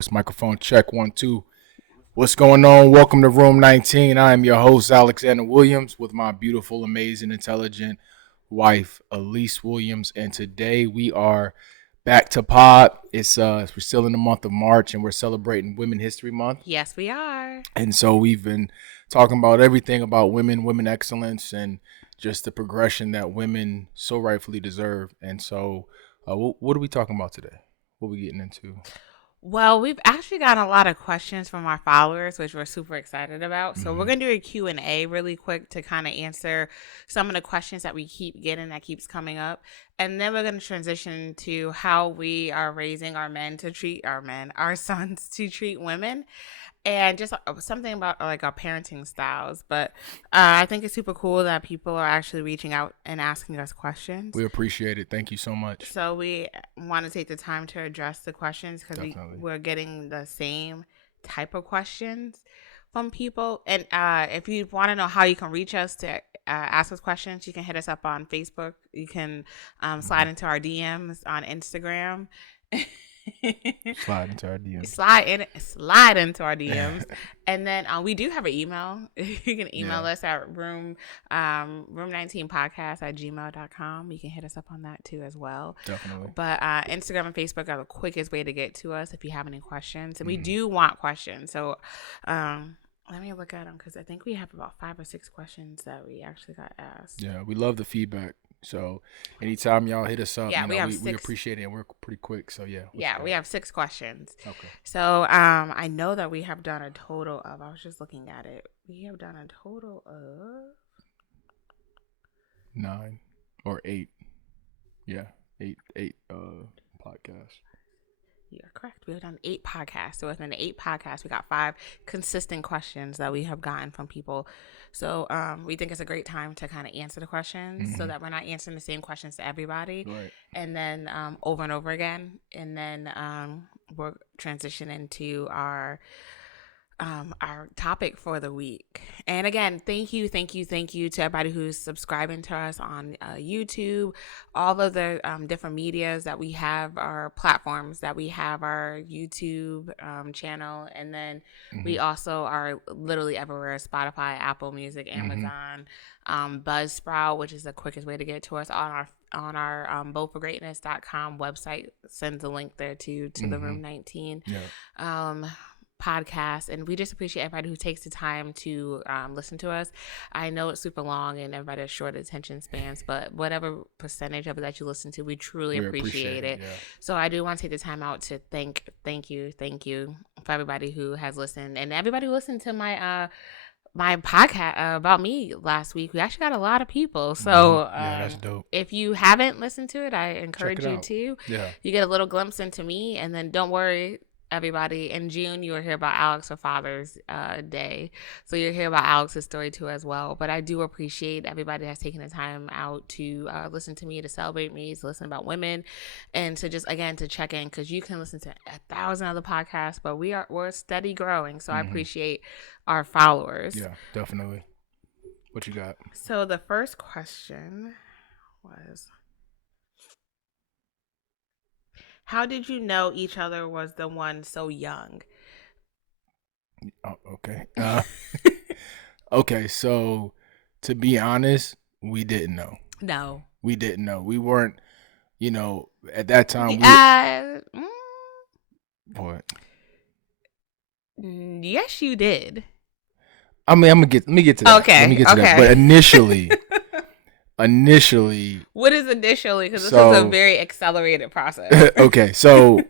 It's microphone check 1 2. What's going on? Welcome to Room 19. I am your host Alexander Williams with my beautiful, amazing, intelligent wife Elysse Williams, and today we are back to pod. It's we're still in the month of March and we're celebrating Women History Month, Yes, we are. and so we've been talking about everything about women excellence, and just the progression that women so rightfully deserve. And so, what are we talking about today? What are we getting into? Well, we've actually gotten a lot of questions from our followers, which we're super excited about. So we're Mm-hmm. going to do a Q&A really quick to kind of answer some of the questions that we keep getting that keeps coming up. And then we're going to transition to how we are raising our men to treat our men, our sons to treat women, and just something about like our parenting styles. But I think it's super cool that people are actually reaching out and asking us questions. We appreciate it. Thank you so much. So we want to take the time to address the questions because Definitely. we're getting the same type of questions from people. And if you want to know how you can reach us to ask us questions, you can hit us up on Facebook. You can slide into our DMs on Instagram. Slide into our DMs. Slide into our DMs, and then we do have an email. You can email us at room19podcast@gmail.com. You can hit us up on that too as well. Definitely. But Instagram and Facebook are the quickest way to get to us if you have any questions, and we do want questions. So let me look at them because I think we have about 5 or 6 questions that we actually got asked. Yeah, we love the feedback. So anytime y'all hit us up, Yeah, we have we 6. appreciate it, and we're pretty quick. So yeah. Yeah, we have 6 questions. Okay. So I know that we have done a total of, I was just looking at it. We have done a total of 9 or 8. Yeah, 8 podcasts. You're correct. We have done 8 podcasts. So within the 8 podcasts, we got 5 consistent questions that we have gotten from people. So we think it's a great time to kind of answer the questions so that we're not answering the same questions to everybody. Right. And then over and over again. And then we'll transition into our topic for the week. And again, thank you to everybody who's subscribing to us on YouTube, all of the different medias that we have, our platforms that we have, our YouTube channel, and then we also are literally everywhere: Spotify, Apple Music, Amazon, Buzzsprout, which is the quickest way to get to us on our boldforgreatness.com website. Sends a link there to the Room 19. Yeah. Podcast, and we just appreciate everybody who takes the time to listen to us. I know it's super long and everybody has short attention spans, but whatever percentage of it that you listen to, we truly appreciate it. Yeah. So I do want to take the time out to thank you for everybody who has listened, and everybody who listened to my podcast about me last week. We actually got a lot of people. So yeah, that's dope. if you haven't listened to it, I encourage you out. to. Yeah. You get a little glimpse into me, and then don't worry, everybody, in June you will hear about Alex for Father's Day, so you'll hear about Alex's story too as well. But I do appreciate everybody that's taken the time out to listen to me, to celebrate me, to listen about women, and to just again to check in, because you can listen to 1,000 other podcasts, but we're steady growing. So I appreciate our followers. Yeah, definitely. What you got? So the first question was, how did you know each other was the one so young? Oh, okay. Okay, so to be honest, we didn't know. No. We didn't know. We weren't, at that time. What? Yes, you did. I mean, let me get to that. Okay. Let me get to that. But initially, what is initially? Because this is a very accelerated process. Okay, so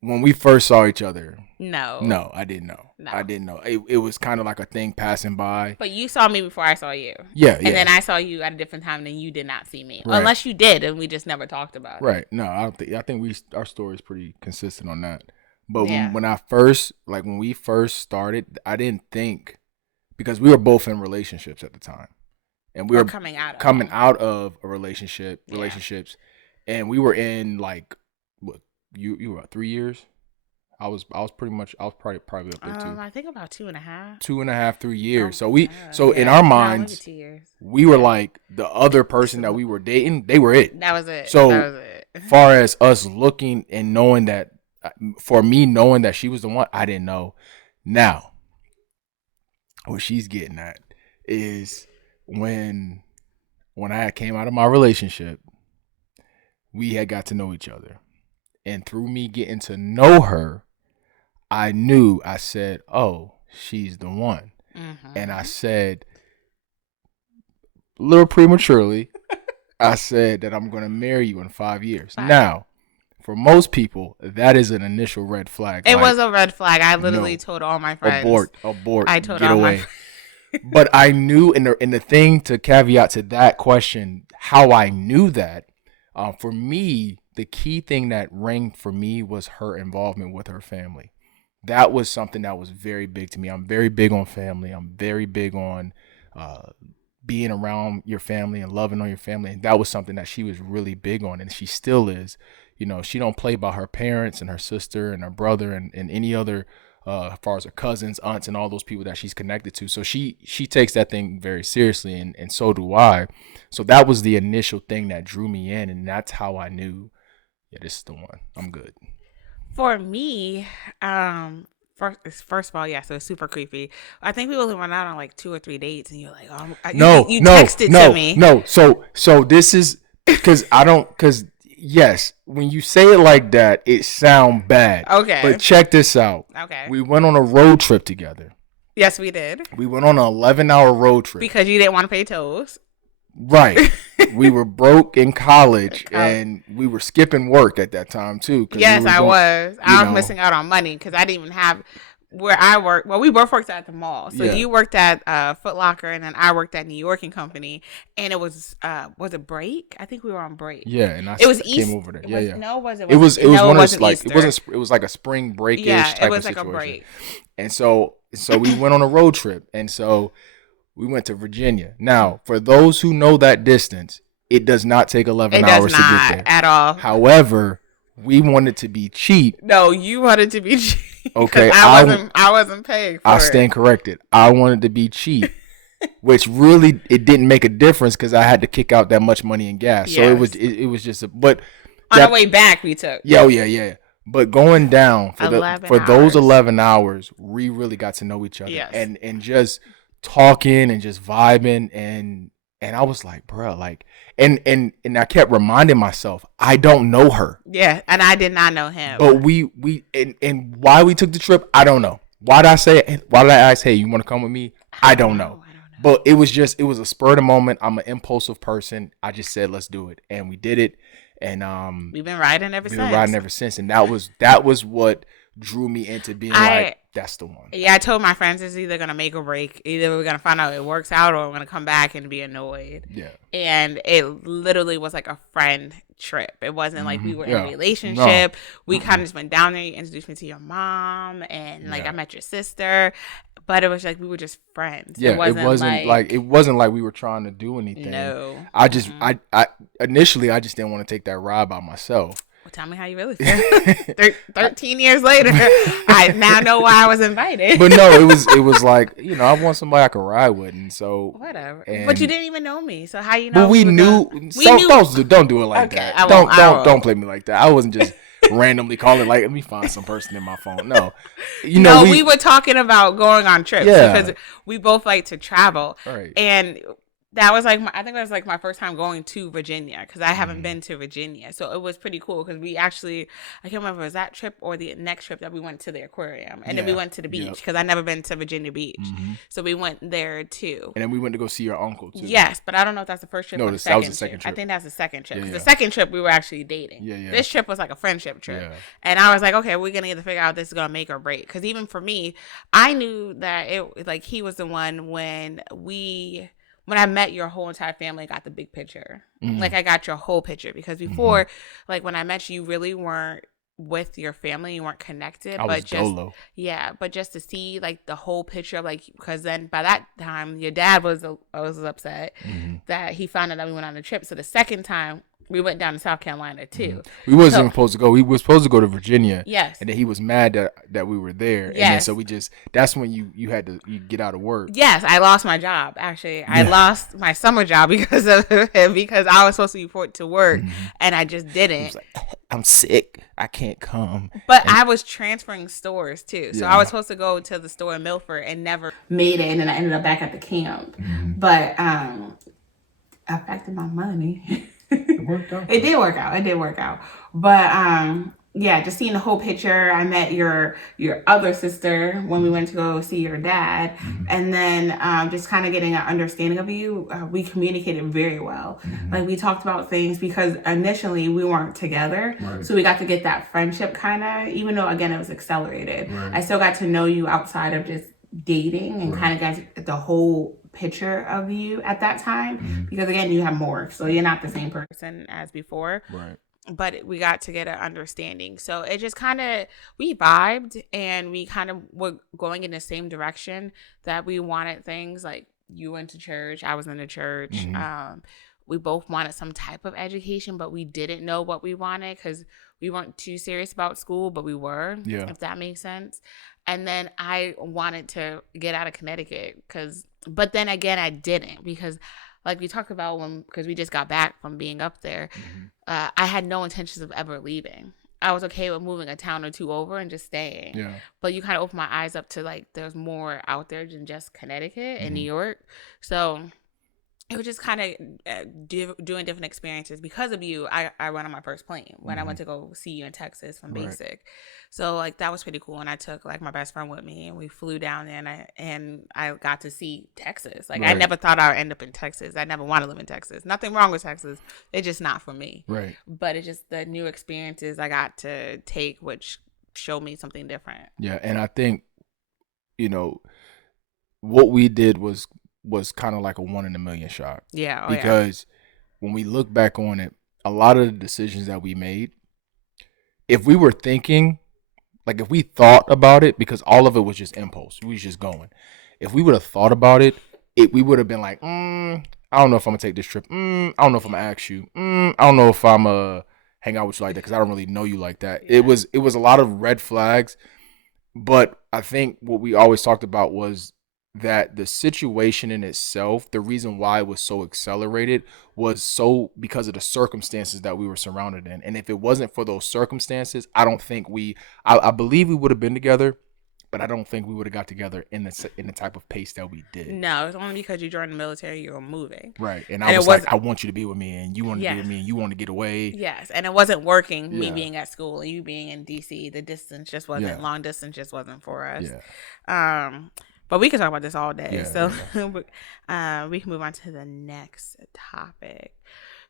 when we first saw each other, no, I didn't know. No. I didn't know. It was kind of like a thing passing by. But you saw me before I saw you. Yeah. And then I saw you at a different time, and you did not see me, right. Unless you did, and we just never talked about it. Right. No, I don't think. I think our story is pretty consistent on that. But Yeah. when we first started, I didn't think, because we were both in relationships at the time, and we were coming out of a relationships, and we were in like, what, you were 3 years. I was probably up there too. I think about 2.5. 2.5, 3 years. Oh, in our minds, 2 years. we were like the other person that we were dating. They were it. That was it. So that was it. far as us looking and knowing that for me knowing that she was the one, I didn't know. Now, what she's getting at is when I came out of my relationship, we had got to know each other. And through me getting to know her, I said, oh, she's the one. Mm-hmm. And I said, a little prematurely, I said that I'm going to marry you in 5 years. Now, for most people, that is an initial red flag. It was a red flag. I literally told all my friends. Abort. I told get all away. my friends. But I knew, in the thing to caveat to that question, how I knew that, for me, the key thing that rang for me was her involvement with her family. That was something that was very big to me. I'm very big on family. I'm very big on being around your family and loving on your family. And that was something that she was really big on, and she still is. You know, she don't play by her parents and her sister and her brother and any other, as far as her cousins, aunts, and all those people that she's connected to. So she takes that thing very seriously, and so do I. So that was the initial thing that drew me in, and that's how I knew, yeah, this is the one. I'm good. For me, first of all, yeah, so it's super creepy. I think we only went out on like 2 or 3 dates, and you're like, oh, you texted to me. No. So this is because yes, when you say it like that, it sounds bad. Okay. But check this out. Okay. We went on a road trip together. Yes, we did. We went on an 11-hour road trip. Because you didn't want to pay tolls. Right. We were broke in college, and we were skipping work at that time too. Yes, I was. I was missing out on money because I didn't even have where I worked. Well, we both worked at the mall. So you worked at Foot Locker, and then I worked at New York and Company. And it was it break? I think we were on break. Yeah, and it was came over there. Yeah. No, was it? It was one of like Easter. it was like a spring break-ish type it was of like situation. A break. And so we went on a road trip, and so we went to Virginia. Now, for those who know that distance, it does not take 11 hours to get there at all. However, we wanted to be cheap. No, you wanted to be cheap. Okay, I wasn't paying for it. I stand corrected. I wanted to be cheap, which really it didn't make a difference because I had to kick out that much money in gas. Yes. So it was just but on our way back we took. Yeah, yeah. But going down for those 11 hours, we really got to know each other. Yes. And just talking and just vibing, and I was like, bro, like, and I kept reminding myself, I don't know her. Yeah, and I did not know him. But we and why we took the trip, I don't know. Why did I ask, hey, you want to come with me? I don't know. But it was a spur of the moment. I'm an impulsive person. I just said, let's do it, and we did it. And we've been riding ever since. And that was what drew me into being like, that's the one. Yeah, I told my friends it's either gonna make or break. Either we're gonna find out it works out, or we're gonna come back and be annoyed. Yeah. And it literally was like a friend trip. It wasn't like we were in a relationship. No. We kind of just went down there. You introduced me to your mom, and I met your sister. But it was like we were just friends. Yeah, it wasn't like we were trying to do anything. No. I just I initially I just didn't want to take that ride by myself. Well, tell me how you really feel. 13 years later, I now know why I was invited. But no, it was like, I want somebody I could ride with, and so whatever. But you didn't even know me, so how you know? But we knew. Don't do it like that. Don't play me like that. I wasn't just randomly calling like, let me find some person in my phone. No, we were talking about going on trips because we both like to travel, right? And that was like I think that was like my first time going to Virginia because I haven't been to Virginia, so it was pretty cool because we actually I can't remember if it was that trip or the next trip that we went to the aquarium and then we went to the beach because I never been to Virginia Beach, so we went there too. And then we went to go see your uncle too. Yes, but I don't know if that's the first trip or the second trip. I think that's the second trip. The second trip we were actually dating. This trip was like a friendship trip, and I was like, okay, we're gonna either figure out this is gonna make or break because even for me, I knew that it like he was the one when I met your whole entire family, I got the big picture. Like, I got your whole picture. Because before, like, when I met you, you really weren't with your family. You weren't connected. I was dolo. Yeah, but just to see, like, the whole picture, like, because then by that time, your dad was upset that he found out that we went on a trip. So the second time, we went down to South Carolina too. We wasn't even supposed to go. We were supposed to go to Virginia. Yes. And then he was mad that we were there. Yes. And then so that's when you had to get out of work. Yes, I lost my job. Actually, I lost my summer job because of him because I was supposed to report to work and I just didn't. Like, I'm sick, I can't come. But And I was transferring stores too. So I was yeah, supposed to go to the store in Milford and never made it. And then I ended up back at the camp. But affected my money. it worked out. It did work out. It did work out. But yeah, just seeing the whole picture. I met your other sister when we went to go see your dad, and then just kind of getting an understanding of you. We communicated very well. Like we talked about things because initially we weren't together, Right. so we got to get that friendship kind of. Even though again it was accelerated, Right. I still got to know you outside of just dating and kind of got the whole picture of you at that time because again you have more, so you're not the same person as before, Right. but we got to get an understanding. So it just kind of we vibed and we kind of were going in the same direction that we wanted things. Like you went to church, I was in the church. We both wanted some type of education, but we didn't know what we wanted because we weren't too serious about school, but we were, if that makes sense. And then I wanted to get out of Connecticut but then again, I didn't because like we talked about because we just got back from being up there, I had no intentions of ever leaving. I was okay with moving a town or two over and just staying. Yeah. But you kind of opened my eyes up to like there's more out there than just Connecticut and New York. So it was just kind of doing different experiences. Because of you, I went on my first plane when I went to go see you in Texas from basic. So like that was pretty cool. And I took like my best friend with me and we flew down there and I got to see Texas. Like I never thought I would end up in Texas. I never want to live in Texas. Nothing wrong with Texas. It's just not for me. Right. But it's just the new experiences I got to take, which showed me something different. Yeah. And I think, what we did was kind of like a 1 in a million shot. Yeah. Because when we look back on it, a lot of the decisions that we made, if we were thinking, like if we thought about it, because all of it was just impulse, we was just going. If we would have thought about it, we would have been like, I don't know if I'm gonna take this trip. I don't know if I'm gonna ask you. I don't know if I'm gonna hang out with you like that because I don't really know you like that. Yeah. It was a lot of red flags, but I think what we always talked about was that the situation in itself, the reason why it was so accelerated was so because of the circumstances that we were surrounded in. And if it wasn't for those circumstances, I don't think I believe we would have been together, but I don't think we would have got together in the type of pace that we did. No, it's only because you joined the military, you were moving. Right. And I was like, I want you to be with me and you want to be with me and you want to get away. Yes. And it wasn't working, me being at school and you being in DC. The distance just wasn't, long distance just wasn't for us. Yeah. But we can talk about this all day. Yeah, so we can move on to the next topic.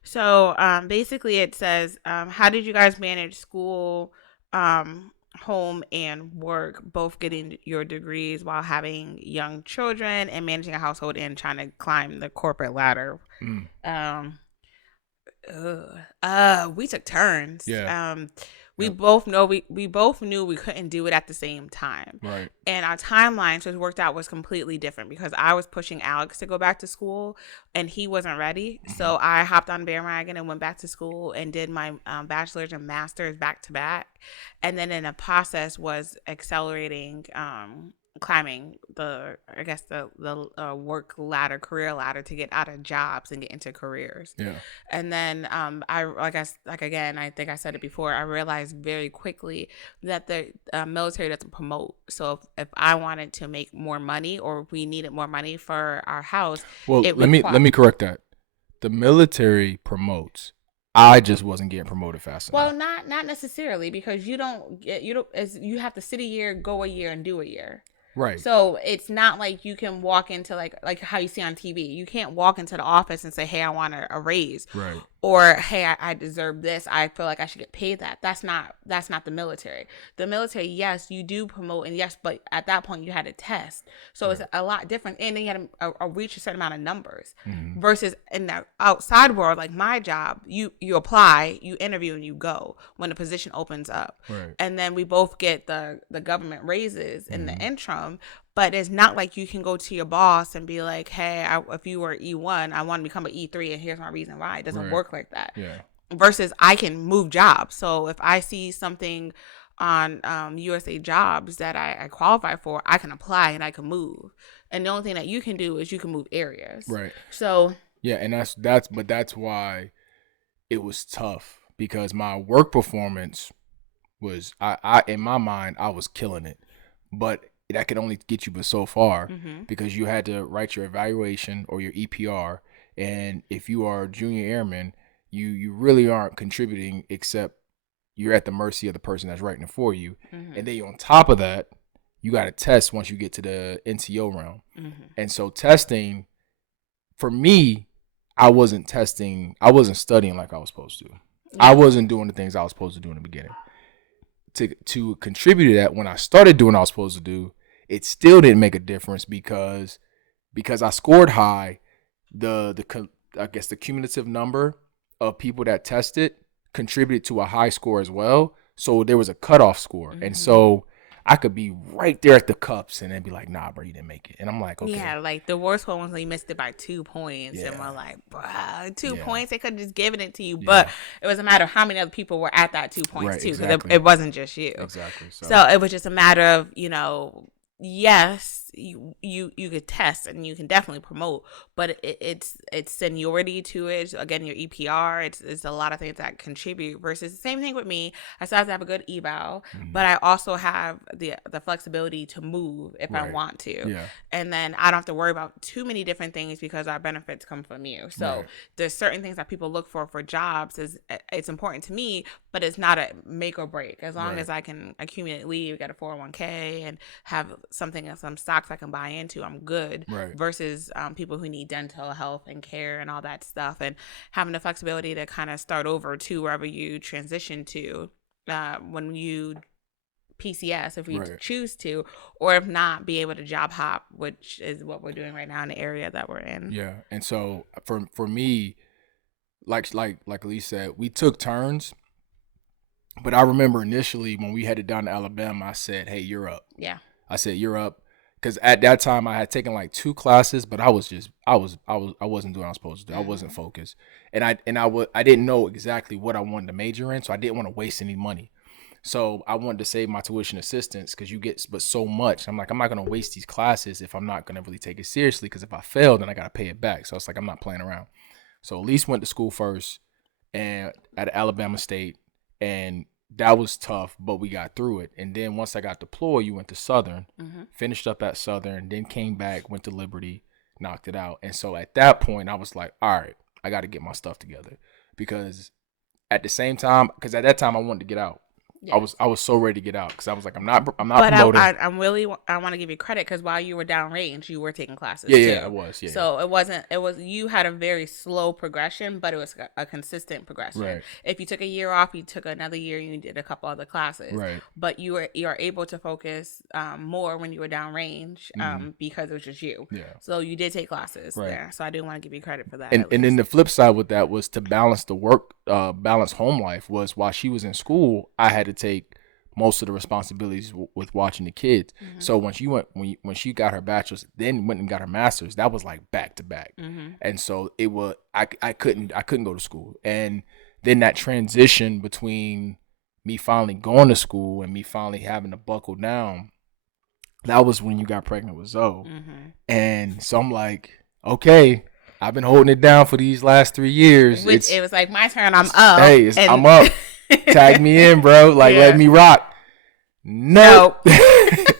So basically it says, how did you guys manage school, home, and work, both getting your degrees while having young children and managing a household and trying to climb the corporate ladder? We took turns. Yeah. We both know we both knew we couldn't do it at the same time. Right. And our timelines was worked out was completely different because I was pushing Alex to go back to school and he wasn't ready. So I hopped on bandwagon and went back to school and did my bachelor's and master's back to back. And then in the process was accelerating climbing the work ladder, career ladder to get out of jobs and get into careers. Yeah. And then I think I said it before, I realized very quickly that the military doesn't promote. So if I wanted to make more money or if we needed more money for our house, well, let me correct that. The military promotes. I just wasn't getting promoted fast enough. Well, not necessarily, because you have to sit a year, go a year, and do a year. Right. So it's not like you can walk into like how you see on TV. You can't walk into the office and say, "Hey, I want a raise." Right. Or, "Hey, I deserve this. I feel like I should get paid that." That's not the military. The military, yes, you do promote, and yes, but at that point you had to test. So it's a lot different, and then you had to reach a certain amount of numbers. Versus in the outside world, like my job, you apply, you interview, and you go when the position opens up. Right. And then we both get the government raises in the interim. But it's not like you can go to your boss and be like, "Hey, if you were E1, I want to become an E3, and here's my reason why." It doesn't work like that. Yeah. Versus I can move jobs. So if I see something on USA Jobs that I qualify for, I can apply and I can move. And the only thing that you can do is you can move areas. Right. So yeah, and that's why it was tough because my work performance was I in my mind I was killing it, but that could only get you but so far Mm-hmm. because you had to write your evaluation or your EPR, and if you are a junior airman, you really aren't contributing except you're at the mercy of the person that's writing it for you, Mm-hmm. and then on top of that, you got to test once you get to the NCO realm, Mm-hmm. and so testing for me, I wasn't testing, I wasn't studying like I was supposed to. I Yeah. wasn't doing the things I was supposed to do in the beginning to contribute to that. When I started doing what I was supposed to do, it still didn't make a difference because I scored high. The I guess the cumulative number of people that tested contributed to a high score as well. So there was a cutoff score, and Mm-hmm. so I could be right there at the cups and then be like, "Nah, bro, you didn't make it," and I'm like, Yeah, "Okay, like the worst one was when you missed it by 2 points, and yeah, we're like, bruh, two yeah, points. They could have just given it to you, but yeah, it was a matter of how many other people were at that 2 points right, too, because it, exactly, it wasn't just you. exactly." So So it was just a matter of, yes, you could test and you can definitely promote, but it's seniority to it. Again, your EPR, it's a lot of things that contribute. Versus the same thing with me. I still have to have a good eval, but I also have the flexibility to move if I right, want to, yeah, and then I don't have to worry about too many different things because our benefits come from you. So right, there's certain things that people look for jobs. Is it's important to me, but it's not a make or break. As long right, as I can accumulate leave, get a 401k, and have something, some stocks I can buy into, I'm good. right. Versus people who need dental health and care and all that stuff, and having the flexibility to kind of start over to wherever you transition to when you PCS if we Right. choose to, or if not, be able to job hop, which is what we're doing right now in the area that we're in. Yeah. And so for me, like Elysse said, we took turns. But I remember initially when we headed down to Alabama, I said, "Hey, you're up." Yeah. I said, "You're up," because at that time I had taken like 2 classes, but I wasn't doing what I was supposed to do. I wasn't Mm-hmm. focused, and I didn't know exactly what I wanted to major in, so I didn't want to waste any money. So I wanted to save my tuition assistance because you get but so much. I'm like, I'm not gonna waste these classes if I'm not gonna really take it seriously. Because if I fail, then I gotta pay it back. So it's like I'm not playing around. So Elysse went to school first, and at Alabama State, and that was tough, but we got through it. And then once I got deployed, you went to Southern, Mm-hmm. finished up at Southern, then came back, went to Liberty, knocked it out. And so at that point, I was like, all right, I got to get my stuff together because at the same time, because at that time I wanted to get out. I Yes. was I was so ready to get out because I was like, I'm not But promoting. I'm really, I want to give you credit because while you were downrange, you were taking classes Yeah, yeah, I too. was. Yeah, So it was you had a very slow progression, but it was a consistent progression. right, If you took a year off, you took another year, you did a couple other classes, right. but you are able to focus more when you were downrange Mm-hmm. because it was just you. Yeah, So you did take classes right. there. So I do want to give you credit for that and at and then least. the flip side with that was to balance the work, balance home life was while she was in school, I had to take most of the responsibilities with watching the kids. Mm-hmm. So when she got her bachelor's, then went and got her master's, that was like back to back, Mm-hmm. and so it was I couldn't go to school, and then that transition between me finally going to school and me finally having to buckle down, that was when you got pregnant with Zoe, Mm-hmm. and so I'm like, okay, I've been holding it down for these last 3 years. Which it was like my turn. I'm It's up, hey, and I'm up. Tag me in, bro. Like let yeah, me rock. Nope. no,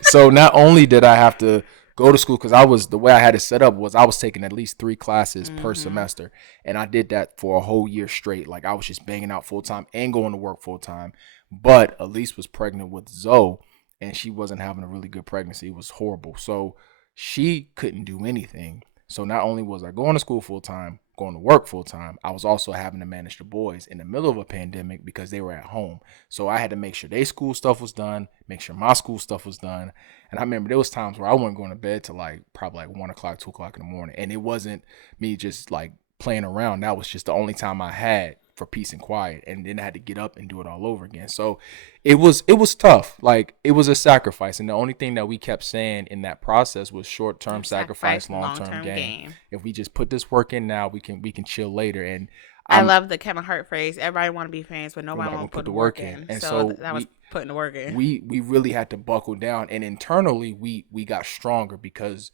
So not only did I have to go to school because I was the way I had it set up was I was taking at least 3 classes per mm-hmm. semester, and I did that for a whole year straight. Like I was just banging out full time and going to work full time. But Elysse was pregnant with Zoe, and she wasn't having a really good pregnancy. It was horrible. So she couldn't do anything. So not only was I going to school full time, going to work full time, I was also having to manage the boys in the middle of a pandemic because they were at home. So I had to make sure their school stuff was done, make sure my school stuff was done. And I remember there was times where I wasn't going to bed till like probably like 1 o'clock, 2 o'clock in the morning. And it wasn't me just like playing around. That was just the only time I had for peace and quiet. And then I had to get up and do it all over again. So it was tough. Like it was a sacrifice. And the only thing that we kept saying in that process was short term sacrifice, long term long-term gain. gain. If we just put this work in now, we can chill later. And I I'm love the Kevin Hart phrase. Everybody want to be famous, but nobody nobody want gonna to put put the the work work in. in. And So so that was putting the work in. we really had to buckle down, and internally we got stronger because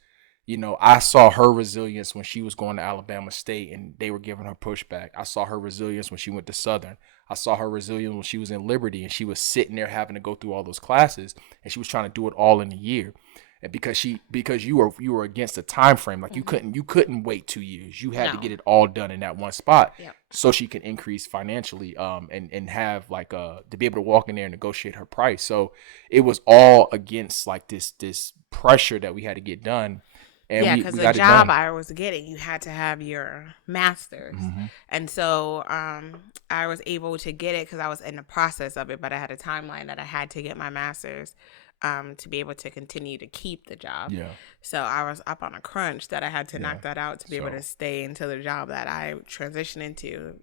I saw her resilience when she was going to Alabama State and they were giving her pushback. I saw her resilience when she went to Southern. I saw her resilience when she was in Liberty, and she was sitting there having to go through all those classes, and she was trying to do it all in a year. And because you were against a time frame, like you couldn't wait 2 years. You had to No. get it all done in that one spot, Yep. so she can increase financially, and have like to be able to walk in there and negotiate her price. So it was all against like this pressure that we had to get done, and Yeah, we because we the got it job done. I was getting, you had to have your master's. Mm-hmm. And so I was able to get it because I was in the process of it, but I had a timeline that I had to get my master's to be able to continue to keep the job. Yeah, So I was up on a crunch that I had to yeah. knock that out to be able to stay into the job that I transitioned into.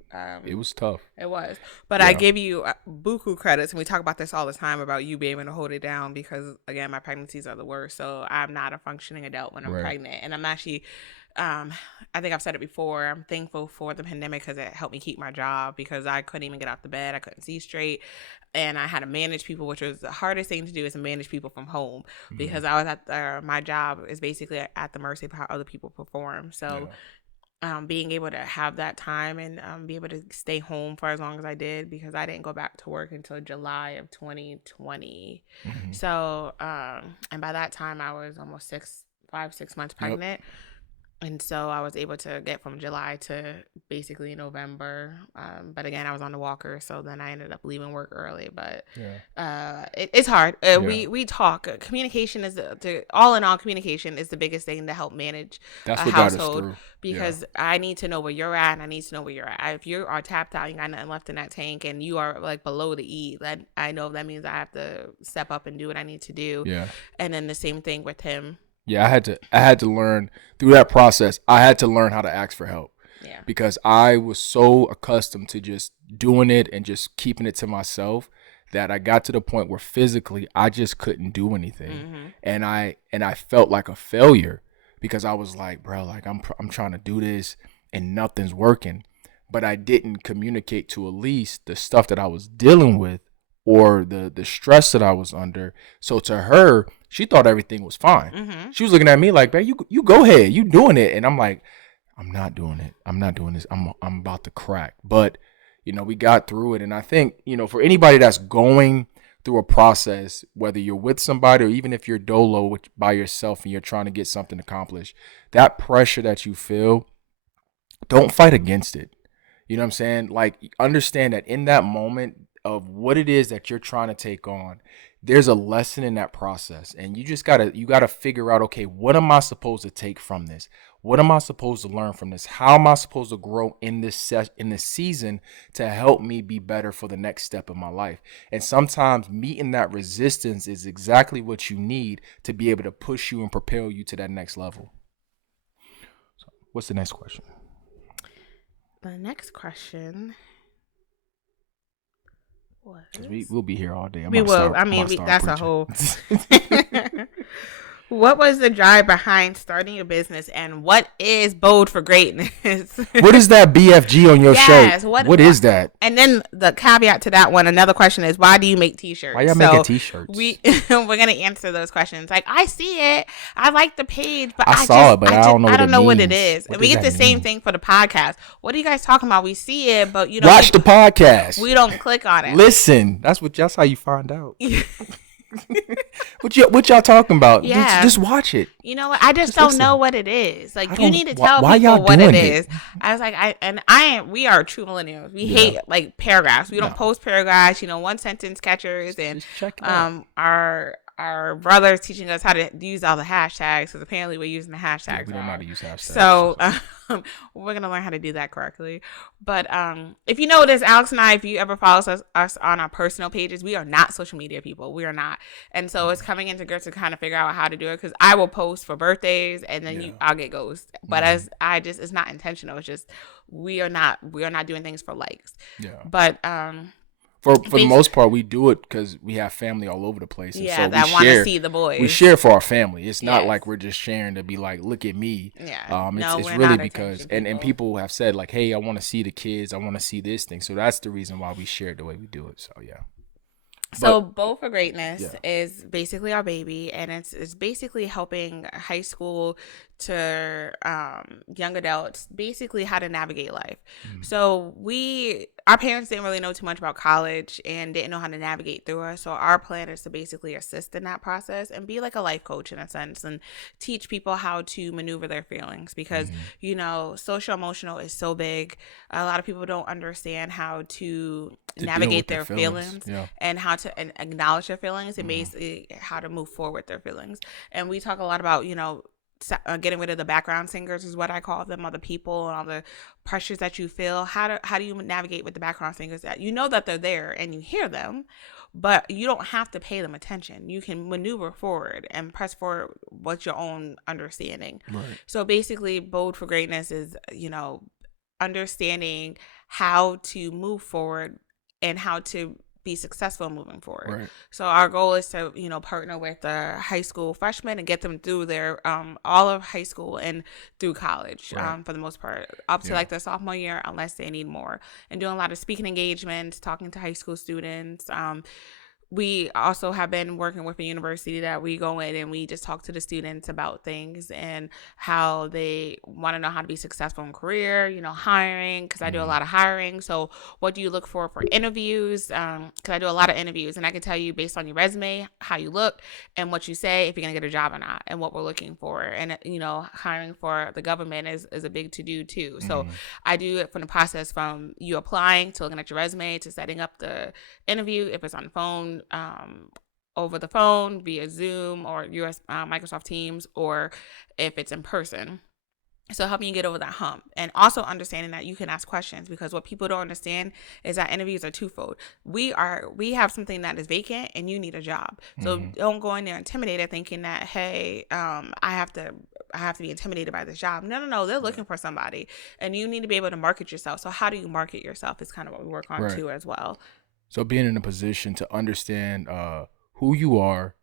It was tough. It was. But I Yeah. give you buku credits, and we talk about this all the time about you being able to hold it down because, again, my pregnancies are the worst. So I'm not a functioning adult when I'm Right. pregnant. And I'm actually, I think I've said it before, I'm thankful for the pandemic because it helped me keep my job because I couldn't even get out the bed. I couldn't see straight. And I had to manage people, which was the hardest thing to do is to manage people from home because I was at my job is basically at the mercy of how other people perform. So being able to have that time and be able to stay home for as long as I did because I didn't go back to work until July of 2020. Mm-hmm. So, and by that time I was almost 6 months pregnant. And so I was able to get from July to basically November. But again, I was on the walker. So then I ended up leaving work early. But it's hard. We talk. Communication is all in all, communication is the biggest thing to help manage That's a what got us household through. because I need to know where you're at and I need to know where you're at. If you are tapped out, you got nothing left in that tank and you are like below the E, that I know that means I have to step up and do what I need to do. Yeah. And then the same thing with him. Yeah, I had to learn through that process. I had to learn how to ask for help. Yeah. Because I was so accustomed to just doing it and just keeping it to myself that I got to the point where physically I just couldn't do anything. And I felt like a failure because I was like, bro, like I'm trying to do this and nothing's working. But I didn't communicate to Elysse the stuff that I was dealing with or the stress that I was under. So to her, she thought everything was fine. She was looking at me like, man, you go ahead, you doing it. And I'm like, I'm not doing it. I'm not doing this. I'm about to crack. But, we got through it. And I think, for anybody that's going through a process, whether you're with somebody or even if you're dolo by yourself and you're trying to get something accomplished, that pressure that you feel, don't fight against it. You know what I'm saying? Like, understand that in that moment of what it is that you're trying to take on, there's a lesson in that process. And you gotta figure out, okay, what am I supposed to take from this? What am I supposed to learn from this? How am I supposed to grow in this season to help me be better for the next step in my life? And sometimes meeting that resistance is exactly what you need to be able to push you and propel you to that next level. So, what's the next question? The next question was... We'll be here all day. We will. That's a whole... What was the drive behind starting your business and what is Bold for Greatness? What is that BFG on your shirt? What is that? And then the caveat to that one, another question is, why do you make t-shirts? Why y'all making t-shirts? We're going to answer those questions. Like, I see it. I like the page, but I don't know what it is. And we get the same thing for the podcast. What are you guys talking about? We see it, but watch the podcast. We don't click on it. Listen, that's how you find out. What y'all talking about? Yeah. Just watch it. You know what? I just don't know what it is. Like, you need to tell why people y'all what doing it is. I was like, we are true millennials. We hate like paragraphs. We don't post paragraphs, one sentence catchers, and just check it out. Our brother's teaching us how to use all the hashtags because apparently we're using the hashtags. Yeah, we don't know how to use hashtags. So we're gonna learn how to do that correctly. But if you notice, Alex and I, if you ever follow us on our personal pages, we are not social media people. We are not, and so it's coming into grips to kind of figure out how to do it because I will post for birthdays and then I'll get ghosted. But it's not intentional. It's just we are not doing things for likes. Yeah. But For the most part, we do it because we have family all over the place. And so that want to see the boys. We share for our family. It's not like we're just sharing to be like, look at me. Yeah. It's really because, and people have said like, hey, I want to see the kids. I want to see this thing. So that's the reason why we share it the way we do it. So, yeah. So Bold for Greatness is basically our baby, and it's basically helping high school to young adults basically how to navigate life. So our parents didn't really know too much about college and didn't know how to navigate through us. So our plan is to basically assist in that process and be like a life coach in a sense and teach people how to maneuver their feelings because, social emotional is so big. A lot of people don't understand how to deal with navigate their their feelings. feelings Yeah. and how to acknowledge their feelings and basically how to move forward with their feelings. And we talk a lot about, getting rid of the background singers is what I call them, all the people and all the pressures that you feel. How do you navigate with the background singers that you know that they're there and you hear them, but you don't have to pay them attention. You can maneuver forward and press forward with your own understanding. Right. So basically, Bold for Greatness is understanding how to move forward and how to be successful moving forward. Right. So our goal is to, partner with the high school freshmen and get them through their all of high school and through college Right. for the most part, up to Yeah. like their sophomore year, unless they need more. And doing a lot of speaking engagements, talking to high school students. We also have been working with a university that we go in and we just talk to the students about things and how they want to know how to be successful in career, hiring, because I do a lot of hiring. So what do you look for interviews? Because I do a lot of interviews and I can tell you based on your resume, how you look and what you say, if you're going to get a job or not and what we're looking for. And, hiring for the government is a big to do too. So I do it from the process from you applying to looking at your resume to setting up the interview, if it's on the phone, over the phone via Zoom or Microsoft Teams, or if it's in person. So helping you get over that hump and also understanding that you can ask questions, because what people don't understand is that interviews are twofold. We have something that is vacant and you need a job. So don't go in there intimidated thinking that, hey, I have to be intimidated by this job. No. They're looking for somebody and you need to be able to market yourself. So how do you market yourself is kind of what we work on too as well. So being in a position to understand who you are,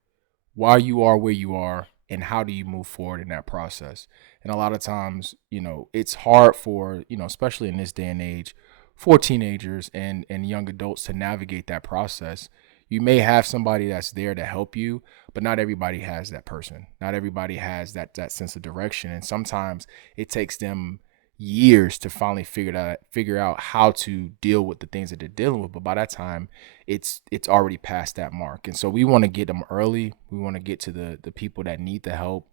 why you are where you are, and how do you move forward in that process. And a lot of times, it's hard for, especially in this day and age, for teenagers and young adults to navigate that process. You may have somebody that's there to help you, but not everybody has that person. Not everybody has that sense of direction. And sometimes it takes them years to finally figure out how to deal with the things that they're dealing with, but by that time it's already past that mark. And so we want to get them early. We want to get to the people that need the help,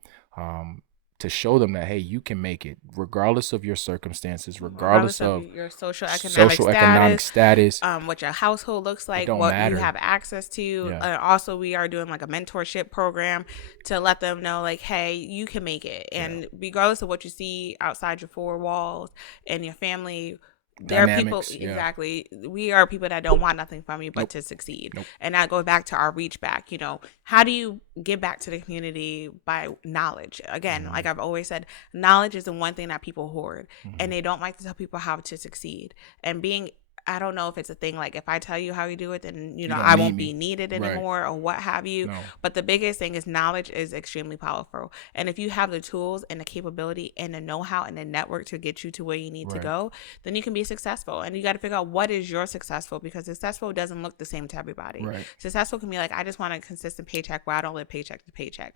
to show them that, hey, you can make it regardless of your circumstances, regardless of your social economic status, what your household looks like, don't what matter. you have access to. Yeah. Also, we are doing like a mentorship program to let them know, like, hey, you can make it. And regardless of what you see outside your four walls and your family, there are people, exactly. We are people that don't want nothing from you but to succeed. And that goes back to our reach back. How do you give back to the community? By knowledge. Again, like I've always said, knowledge is the one thing that people hoard, and they don't like to tell people how to succeed. And I don't know if it's a thing like if I tell you how you do it, then I won't be needed anymore or what have you. No. But the biggest thing is knowledge is extremely powerful. And if you have the tools and the capability and the know-how and the network to get you to where you need to go, then you can be successful. And you got to figure out what is your successful, because successful doesn't look the same to everybody. Successful can be like, I just want a consistent paycheck where I don't live paycheck to paycheck.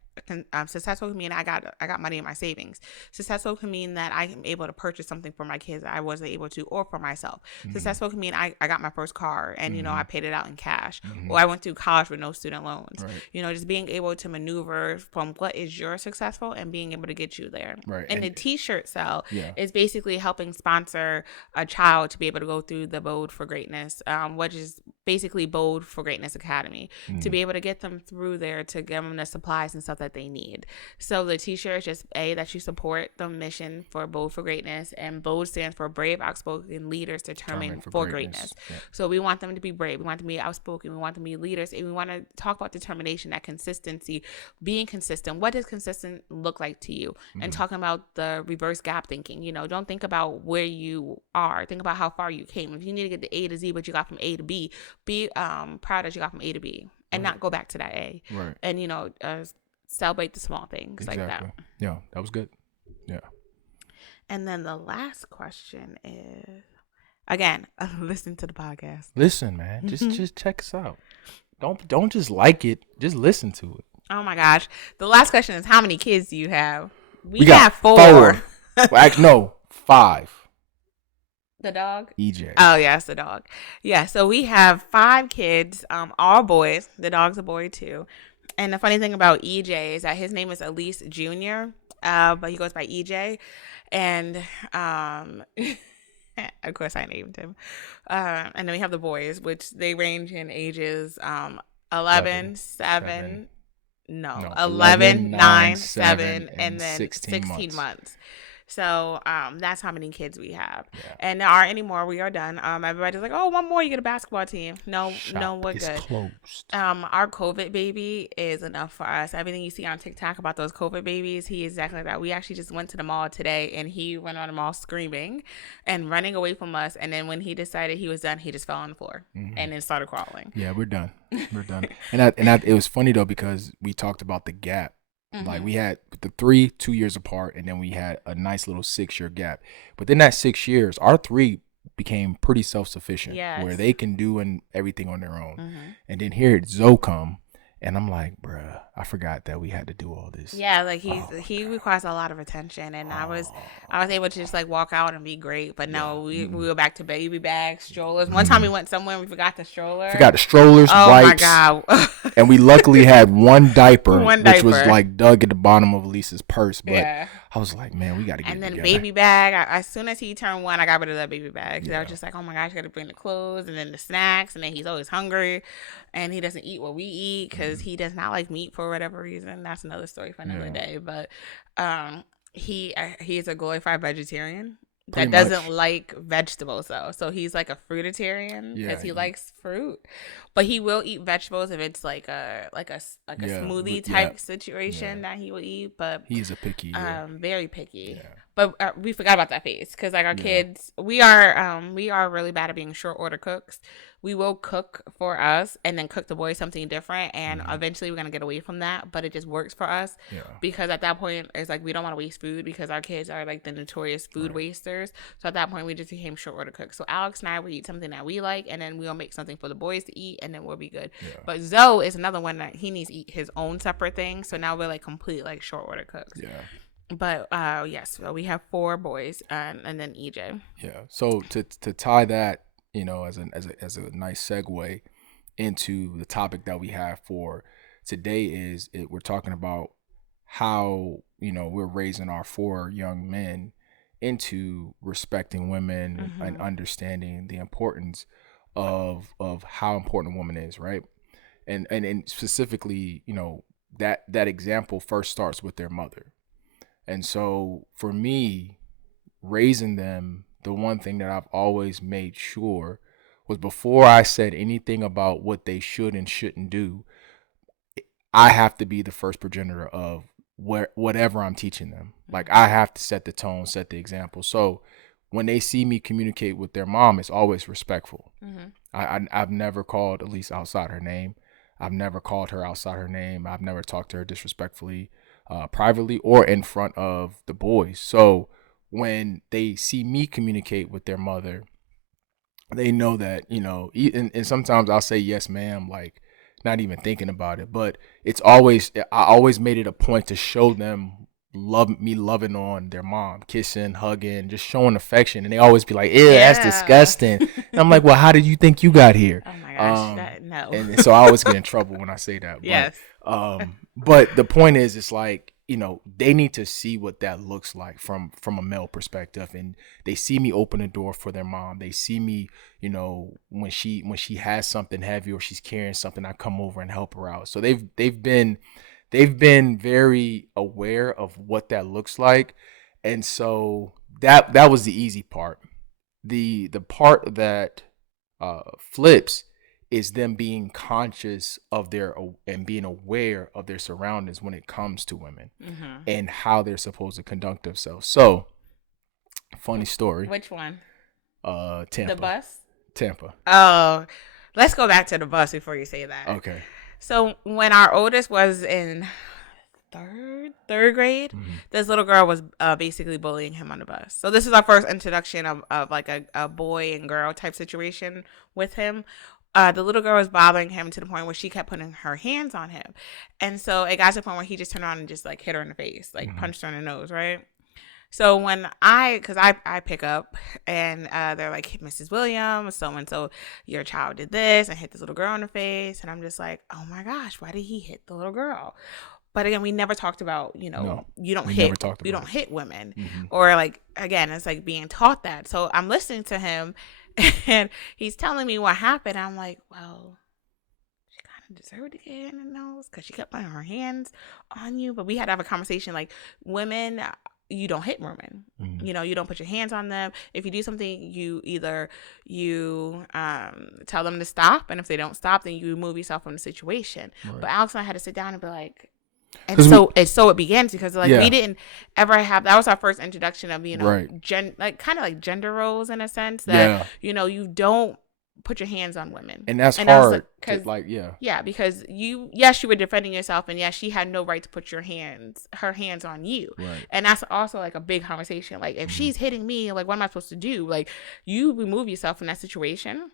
Successful can mean I got money in my savings. Successful can mean that I am able to purchase something for my kids that I wasn't able to, or for myself. Successful can mean I got my first car and I paid it out in cash, or I went through college with no student loans. Just being able to maneuver from what is your successful and being able to get you there. And the t-shirt sell is basically helping sponsor a child to be able to go through the Bold for Greatness, which is basically Bold for Greatness Academy, to be able to get them through there, to give them the supplies and stuff that they need. So the t-shirt is just that you support the mission for Bold for Greatness, and Bold stands for Brave Outspoken Leaders Determined for Greatness. So we want them to be brave, we want them to be outspoken, we want them to be leaders, and we want to talk about determination, that consistency, being consistent. What does consistent look like to you? And talking about the reverse gap thinking. Don't think about where you are, think about how far you came. If you need to get the A to Z but you got from A to B, be proud that you got from A to B and not go back to that A. And celebrate the small things like that. Yeah, that was good. Yeah. And then the last question is, again, listen to the podcast. Listen, man. Just check us out. Don't just like it. Just listen to it. Oh my gosh. The last question is, how many kids do you have? We We got have four. four. Well, actually, no, five. The dog? EJ. Oh, yes, the dog. Yeah, so we have five kids, all boys. The dog's a boy, too. And the funny thing about EJ is that his name is Elysse Jr., but he goes by EJ. And of course, I named him. And then we have the boys, which they range in ages 11, 7, no, No, 11, 11, 9, 9, 7, 7, and and then 16 16 months. months. So that's how many kids we have. Yeah. And there aren't any more. We are done. Everybody's like, oh, one more, you get a basketball team. No, no, Shop we're is good. closed. Our COVID baby is enough for us. Everything you see on TikTok about those COVID babies, he is exactly like that. We actually just went to the mall today, and he went on the mall screaming and running away from us. And then when he decided he was done, he just fell on the floor and then started crawling. Yeah, we're done. We're done. It was funny though because we talked about the gap. Like we had the 2 years apart, and then we had a nice little 6-year gap. Within that 6 years, our three became pretty self-sufficient, where Yes. they can do everything on their own. And then here Zoe come, and I'm like, bruh, I forgot that we had to do all this. Yeah, like he requires a lot of attention, and I was able to just like walk out and be great, but no, we were back to baby bags, strollers. One time we went somewhere and we forgot the stroller. Forgot the strollers, Oh wipes. my god! And we luckily had one diaper, One which was diaper. like dug at the bottom of Elise's purse. But Yeah. I was like, man, we got to get And it then together. baby bag. As soon as he turned one, I got rid of that baby bag. I was just like, oh my gosh, I got to bring the clothes and then the snacks, and then he's always hungry, and he doesn't eat what we eat because he does not like meat for whatever reason. That's another story for another day. But he is a glorified vegetarian. Pretty That doesn't much. like vegetables though, so he's like a fruitarian because he likes fruit, but he will eat vegetables if it's like a smoothie type situation that he will eat. But He's a picky. very picky. Yeah. But we forgot about that phase because like our kids, we are really bad at being short order cooks. We will cook for us and then cook the boys something different, and eventually we're gonna get away from that. But it just works for us because at that point it's like we don't want to waste food because our kids are like the notorious food wasters. So at that point we just became short order cooks. So Alex and I will eat something that we like, and then we'll make something for the boys to eat, and then we'll be good. But Zoe is another one that he needs to eat his own separate thing. So now we're like complete like short order cooks. Yeah. But yes, so we have 4 boys and then EJ. Yeah. So to tie that, as a nice segue into the topic that we have for today we're talking about how we're raising our 4 young men into respecting women and understanding the importance of how important a woman is, right? And specifically, that example first starts with their mother. And so for me, raising them, the one thing that I've always made sure was before I said anything about what they should and shouldn't do, I have to be the first progenitor of whatever I'm teaching them. Like I have to set the tone, set the example. So when they see me communicate with their mom, it's always respectful. I've never called Elysse outside her name. I've never called her outside her name. I've never talked to her disrespectfully, privately or in front of the boys. So when they see me communicate with their mother, they know that, and sometimes I'll say, yes, ma'am, like not even thinking about it, but I always made it a point to show them loving on their mom, kissing, hugging, just showing affection. And they always be like, ew, that's disgusting. And I'm like, well, how did you think you got here? Oh my gosh, no. And so I always get in trouble when I say that. Yes. But the point is, it's like, they need to see what that looks like from a male perspective. And they see me open the door for their mom. They see me, when she has something heavy or she's carrying something, I come over and help her out. So they've been very aware of what that looks like. And so that was the easy part. The part that flips is them being conscious of and being aware of their surroundings when it comes to women and how they're supposed to conduct themselves. So, funny story. Which one? Tampa. The bus? Tampa. Oh, let's go back to the bus before you say that. Okay. So when our oldest was in third grade, this little girl was basically bullying him on the bus. So this is our first introduction of like a boy and girl type situation with him. the little girl was bothering him to the point where she kept putting her hands on him. And so it got to the point where he just turned around and just like hit her in the face, like punched her in the nose, right? So when because I pick up and they're like, Mrs. Williams, so and so, your child did this and hit this little girl in the face. And I'm just like, oh my gosh, why did he hit the little girl? But again, we never talked about, No, you don't we never hit, talked you about don't it. hit women. Mhm. Or like, again, it's like being taught that. So I'm listening to him and he's telling me what happened. I'm like, well, she kind of deserved to get hit in the nose because she kept putting her hands on you. But we had to have a conversation like, women, you don't hit women. Mhm. You don't put your hands on them. If you do something, you tell them to stop, and if they don't stop, then you remove yourself from the situation. Right. But Alex and I had to sit down and be like, and 'Cause so it begins because like Yeah. we didn't ever have, that was our first introduction of Right. like kind of like gender roles in a sense that Yeah. you don't put your hands on women, And that's and I was hard. because Like, yeah. yeah, because yes, you were defending yourself, and yes, she had no right to put her hands on you. Right. And that's also like a big conversation. Like, if she's hitting me, like, what am I supposed to do? Like, you remove yourself from that situation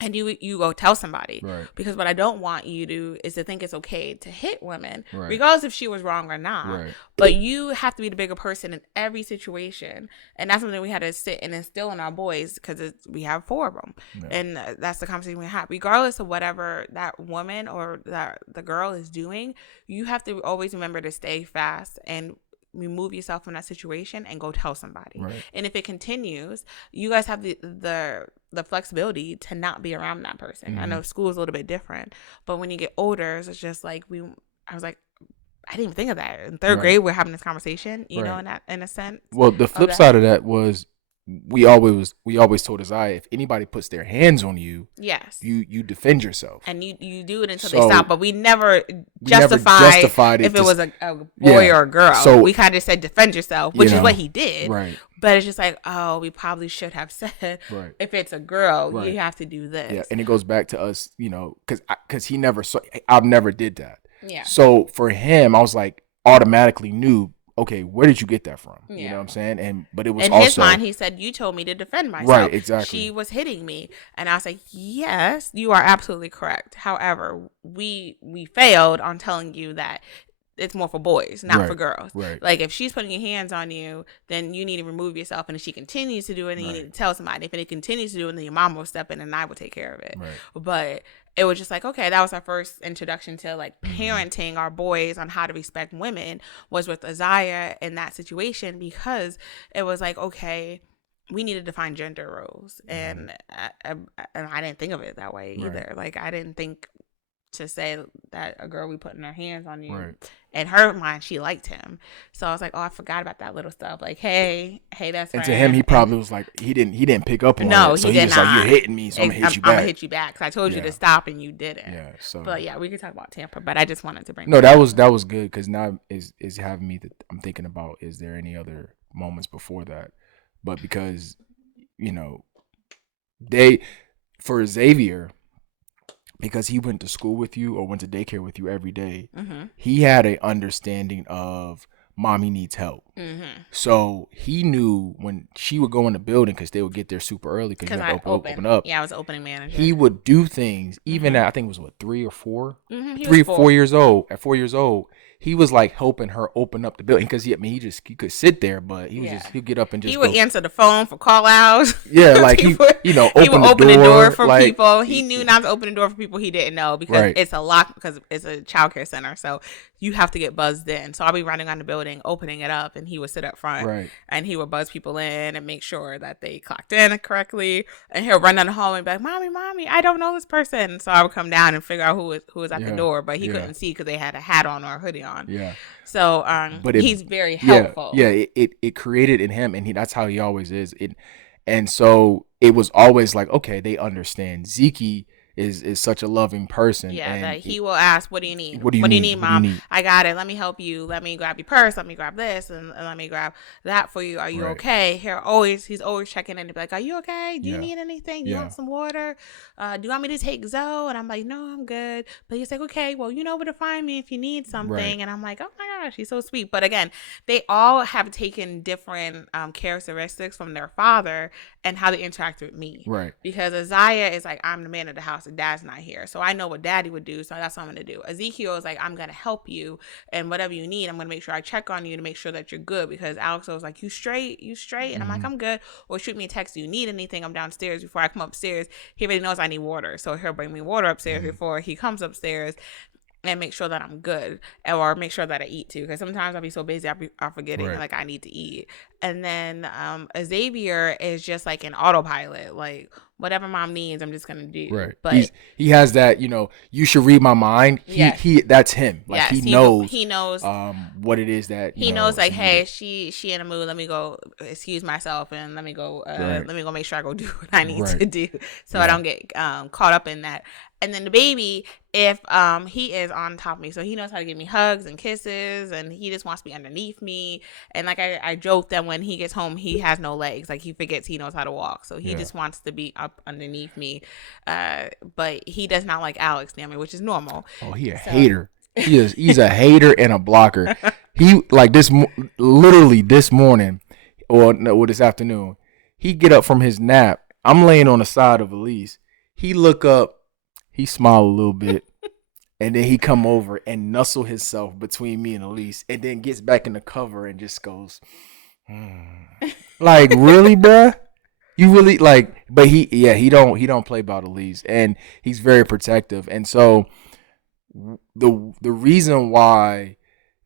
and you go tell somebody. Right. Because what I don't want you to do is to think it's okay to hit women, Right. regardless if she was wrong or not. Right. But you have to be the bigger person in every situation. And that's something we had to sit and instill in our boys, because we have 4 of them. Yeah. And that's the conversation we have. Regardless of whatever that woman or that the girl is doing, you have to always remember to stay fast and remove yourself from that situation and go tell somebody. Right. And if it continues, you guys have the flexibility to not be around that person. I know school is a little bit different, but when you get older, it's just like I was like, I didn't even think of that. In 3rd grade, we're having this conversation, you know, in a sense. Well, the flip side of that was we always told Isaiah, if anybody puts their hands on you, yes, you defend yourself, and you do it until So, they stop. But we never never justified it if it was a Yeah. boy or a girl. So, we kind of said defend yourself, which is what he did. Right. But it's just like, oh, we probably should have said, Right. if it's a girl, Right. you have to do this. Yeah, and it goes back to us, because he never saw. I never did that. Yeah. So for him, I was like, automatically knew, okay, where did you get that from? You know what I'm saying? But it was in also, his mind, he said, you told me to defend myself. Right, exactly. She was hitting me. And I was like, yes, you are absolutely correct. However, we failed on telling you that it's more for boys, not for girls. Right. Like, if she's putting your hands on you, then you need to remove yourself. And if she continues to do it, then you need to tell somebody. If it continues to do it, then your mom will step in and I will take care of it. Right. But it was just like, okay, that was our first introduction to like parenting our boys on how to respect women, was with Isaiah in that situation, because it was like, okay, we need to define gender roles. And I didn't think of it that way either. Like, I didn't think to say that a girl we putting her hands on you. Right. In her mind, she liked him. So I was like, oh, I forgot about that little stuff. Like, hey, that's And to him, he probably was like, he didn't pick up on no, it. So he he did was not. like, you're hitting me, so I'm gonna hit you back. I'm gonna hit you back because I told you to stop and you didn't. Yeah. So. But yeah, we could talk about Tampa. But I just wanted to bring. No, that was good, because now is having me that I'm thinking about, is there any other moments before that? But because for Xavier, because he went to school with you or went to daycare with you every day, he had a understanding of mommy needs help. So he knew when she would go in the building, because they would get there super early because you had to open up. Yeah, I was opening manager. He would do things even at, I think it was 3 or 4, He was 4 years old. At 4 years old, he was like helping her open up the building, because he could sit there, but he'd get up and just he would answer the phone for call outs. Yeah, like he would open the door for like, people. He knew not to open the door for people he didn't know, because it's a lock, because it's a childcare center, so you have to get buzzed in. So I'll be running on the building, opening it up, and he would sit up front, and he would buzz people in and make sure that they clocked in correctly. And he'll run down the hallway and be like, "Mommy, I don't know this person." So I would come down and figure out who was at the door, but he couldn't see because they had a hat on or a hoodie on. Yeah. So, but he's very helpful. Yeah. It created in him, and that's how he always is. And so it was always like, okay, they understand. Zeke is such a loving person. Yeah, and that he will ask, what do you need? What do you need, Mom? I got it. Let me help you. Let me grab your purse. Let me grab this, and let me grab that for you. Are you okay? He's always checking in to be like, are you okay? Do you need anything? You want some water? Do you want me to take Zoe? And I'm like, no, I'm good. But he's like, okay, well, you know where to find me if you need something. And I'm like, oh my gosh, he's so sweet. But again, they all have taken different characteristics from their father and how they interact with me. Right. Because Isaiah is like, I'm the man of the house and dad's not here. So I know what daddy would do. So that's what I'm going to do. Ezekiel is like, I'm going to help you and whatever you need, I'm going to make sure I check on you to make sure that you're good. Because Alex was like, you straight? You straight? And I'm like, I'm good. Or shoot me a text. Do you need anything? I'm downstairs. Before I come upstairs, he already knows I need water. So he'll bring me water upstairs before he comes upstairs and make sure that I'm good, or make sure that I eat too. Because sometimes I'll be so busy, I'll forgetting Right. like I need to eat. And then Xavier is just like an autopilot, like whatever mom needs, I'm just gonna do. Right. But He has that, you should read my mind. yes, He that's him. Like yes, he knows he knows. what it is that, He knows like, is hey, needed. she in a mood. Let me go excuse myself and let me go Right. let me go make sure I go do what I need Right. to do, so I Yeah. don't get caught up in that. And then the baby, if he is on top of me, so he knows how to give me hugs and kisses, and he just wants to be underneath me. And like I joke that when he gets home, he has no legs, like he forgets he knows how to walk, so he Yeah. just wants to be up underneath me. But he does not like Alex near me, which is normal. Oh, he a So hater. He's a hater and a blocker. He like literally this morning or no, this afternoon. He get up from his nap. I'm laying on the side of Elysse. He look up, he smile a little bit, and then he come over and nuzzle himself between me and Elysse, and then gets back in the cover and just goes, like really, bruh? You really like? But he don't play about Elysse, and he's very protective, and so the reason why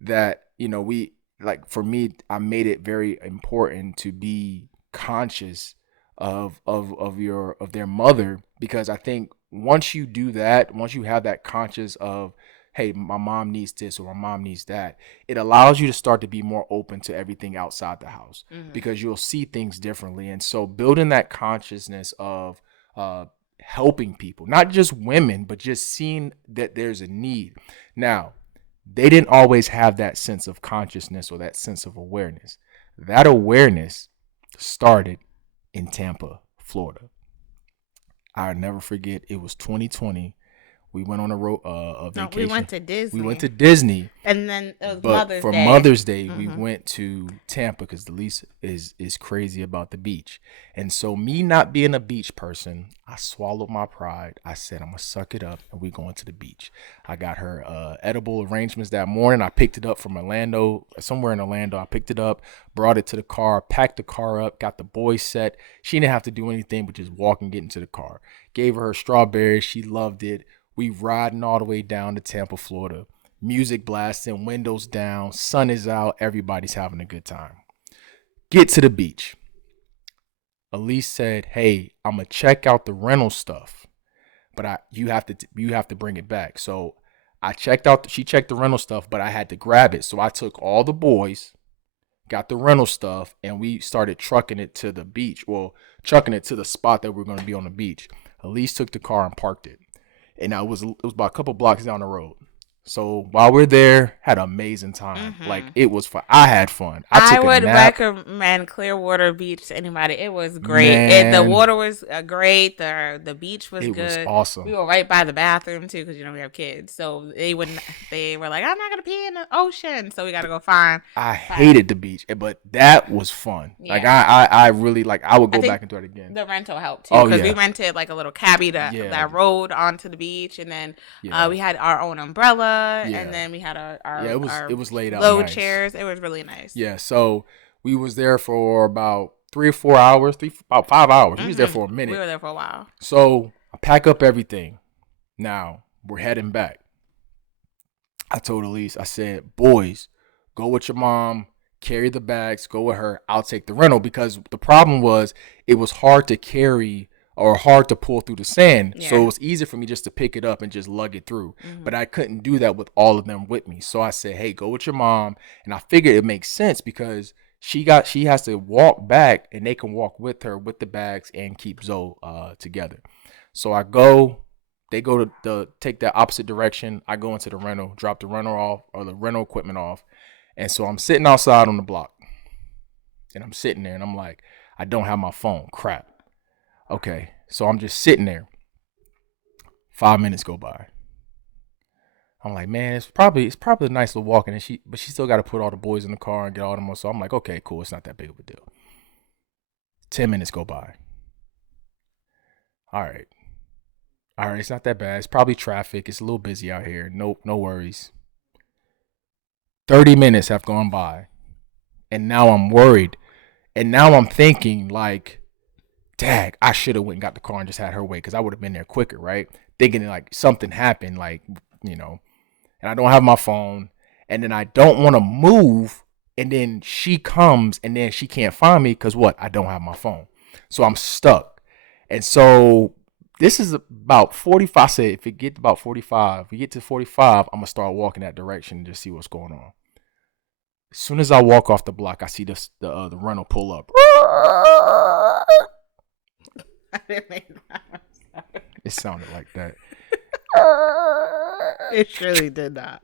that we like for me I made it very important to be conscious of their mother, because I think once you do that, once you have that conscious of, hey, my mom needs this or my mom needs that, it allows you to start to be more open to everything outside the house, because you'll see things differently. And so building that consciousness of helping people, not just women, but just seeing that there's a need. Now, they didn't always have that sense of consciousness or that sense of awareness. That awareness started in Tampa, Florida. I'll never forget. It was 2020. We went on a no, vacation. we went to Disney. We went to Disney, and then it was but Mother's for Day. Mother's Day, we went to Tampa because Elysse is crazy about the beach. And so me not being a beach person, I swallowed my pride. I said, I'm gonna suck it up and we going to the beach. I got her edible arrangements that morning. I picked it up from Orlando, somewhere in Orlando. I picked it up, brought it to the car, packed the car up, got the boys set. She didn't have to do anything but just walk and get into the car. Gave her strawberries. She loved it. We riding all the way down to Tampa, Florida. Music blasting, windows down, sun is out, everybody's having a good time. Get to the beach. Elysse said, "Hey, I'm gonna check out the rental stuff, but you have to bring it back." So she checked the rental stuff, but I had to grab it. So I took all the boys, got the rental stuff, and we started trucking it to the beach. Well, trucking it to the spot that we're gonna be on the beach. Elysse took the car and parked it. And it was about a couple blocks down the road. So while we're there, had an amazing time. Like I had fun. I took would a nap. recommend Clearwater Beach to anybody. It was great. The Man, water was great. The beach was it good. was awesome. We were right by the bathroom too, because we have kids. So they were like, I'm not gonna pee in the ocean, so we gotta go find. I hated the beach, but that was fun. Yeah. Like I really like. I would go back and do it again. The rental helped too, Oh, because yeah. we rented like a little cabbie that rode onto the beach, and then we had our own umbrella, Yeah. and then we had our it was laid out low nice. chairs. It was really nice. Yeah, so we was there for about 3 or 4 hours, about 5 hours. We was there for a minute. We were there for a while. So I pack up everything. Now we're heading back. I told Elysse, I said, boys, go with your mom, carry the bags, go with her. I'll take the rental, because the problem was it was hard to carry or hard to pull through the sand. Yeah. So it was easy for me just to pick it up and just lug it through. But I couldn't do that with all of them with me. So I said, hey, go with your mom. And I figured it makes sense because she has to walk back and they can walk with her with the bags and keep Zoe together. So they go to take that opposite direction. I go into the rental, drop the rental off or the rental equipment off. And so I'm sitting outside on the block and I'm sitting there and I'm like, I don't have my phone. Crap. Okay, so I'm just sitting there. 5 minutes go by. I'm like, man, it's probably a nice little walk, and but she still got to put all the boys in the car and get all them. So I'm like, okay, cool, it's not that big of a deal. 10 minutes go by. All right, all right, it's not that bad. It's probably traffic. It's a little busy out here. Nope, no worries. 30 minutes have gone by, and now I'm worried, and now I'm thinking like, dag, I should have went and got the car and just had her wait because I would have been there quicker, right? Thinking like something happened, like you know, and I don't have my phone, and then I don't want to move, and then she comes, and then she can't find me because what? I don't have my phone, so I'm stuck, and so this is about 45. I said if it get to about 45, if we get to 45, I'm gonna start walking that direction and just see what's going on. As soon as I walk off the block, I see the rental pull up. I didn't make that. It sounded like that. It surely did not.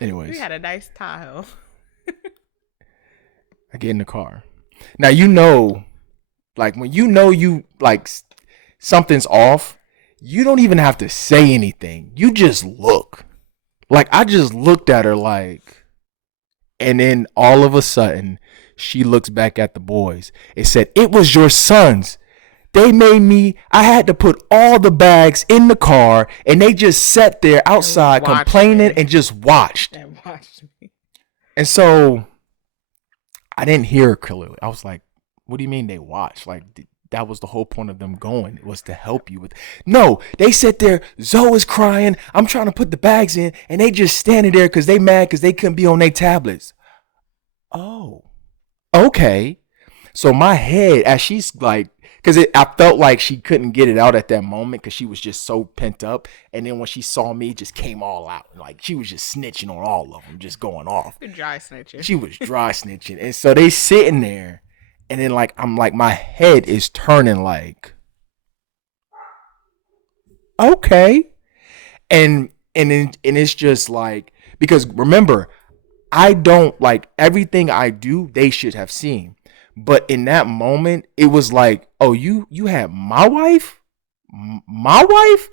Anyways, We had a nice Tahoe. I get in the car. Now you know, like when you know you like something's off, you don't even have to say anything. You just look. Like I just looked at her like, and then all of a sudden she looks back at the boys. It said, "It was your sons. They made me, I had to put all the bags in the car and they just sat there outside complaining and just watched." And watched me. And so I didn't hear her clearly. I was like, what do you mean they watched? Like, that was the whole point of them going. It was to help you with. No, they sat there. Zoe is crying. I'm trying to put the bags in and they just standing there because they mad because they couldn't be on their tablets. Oh, okay. So my head, as she's like, because I felt like she couldn't get it out at that moment because she was just so pent up. And then when she saw me, it just came all out. Like she was just snitching on all of them, just going off. Dry snitching. She was dry snitching. And so they sitting there. And then like, I'm like, my head is turning like, okay. And it's just like, because remember, I don't like everything I do, they should have seen. But in that moment, it was like, oh, you had my wife? My wife?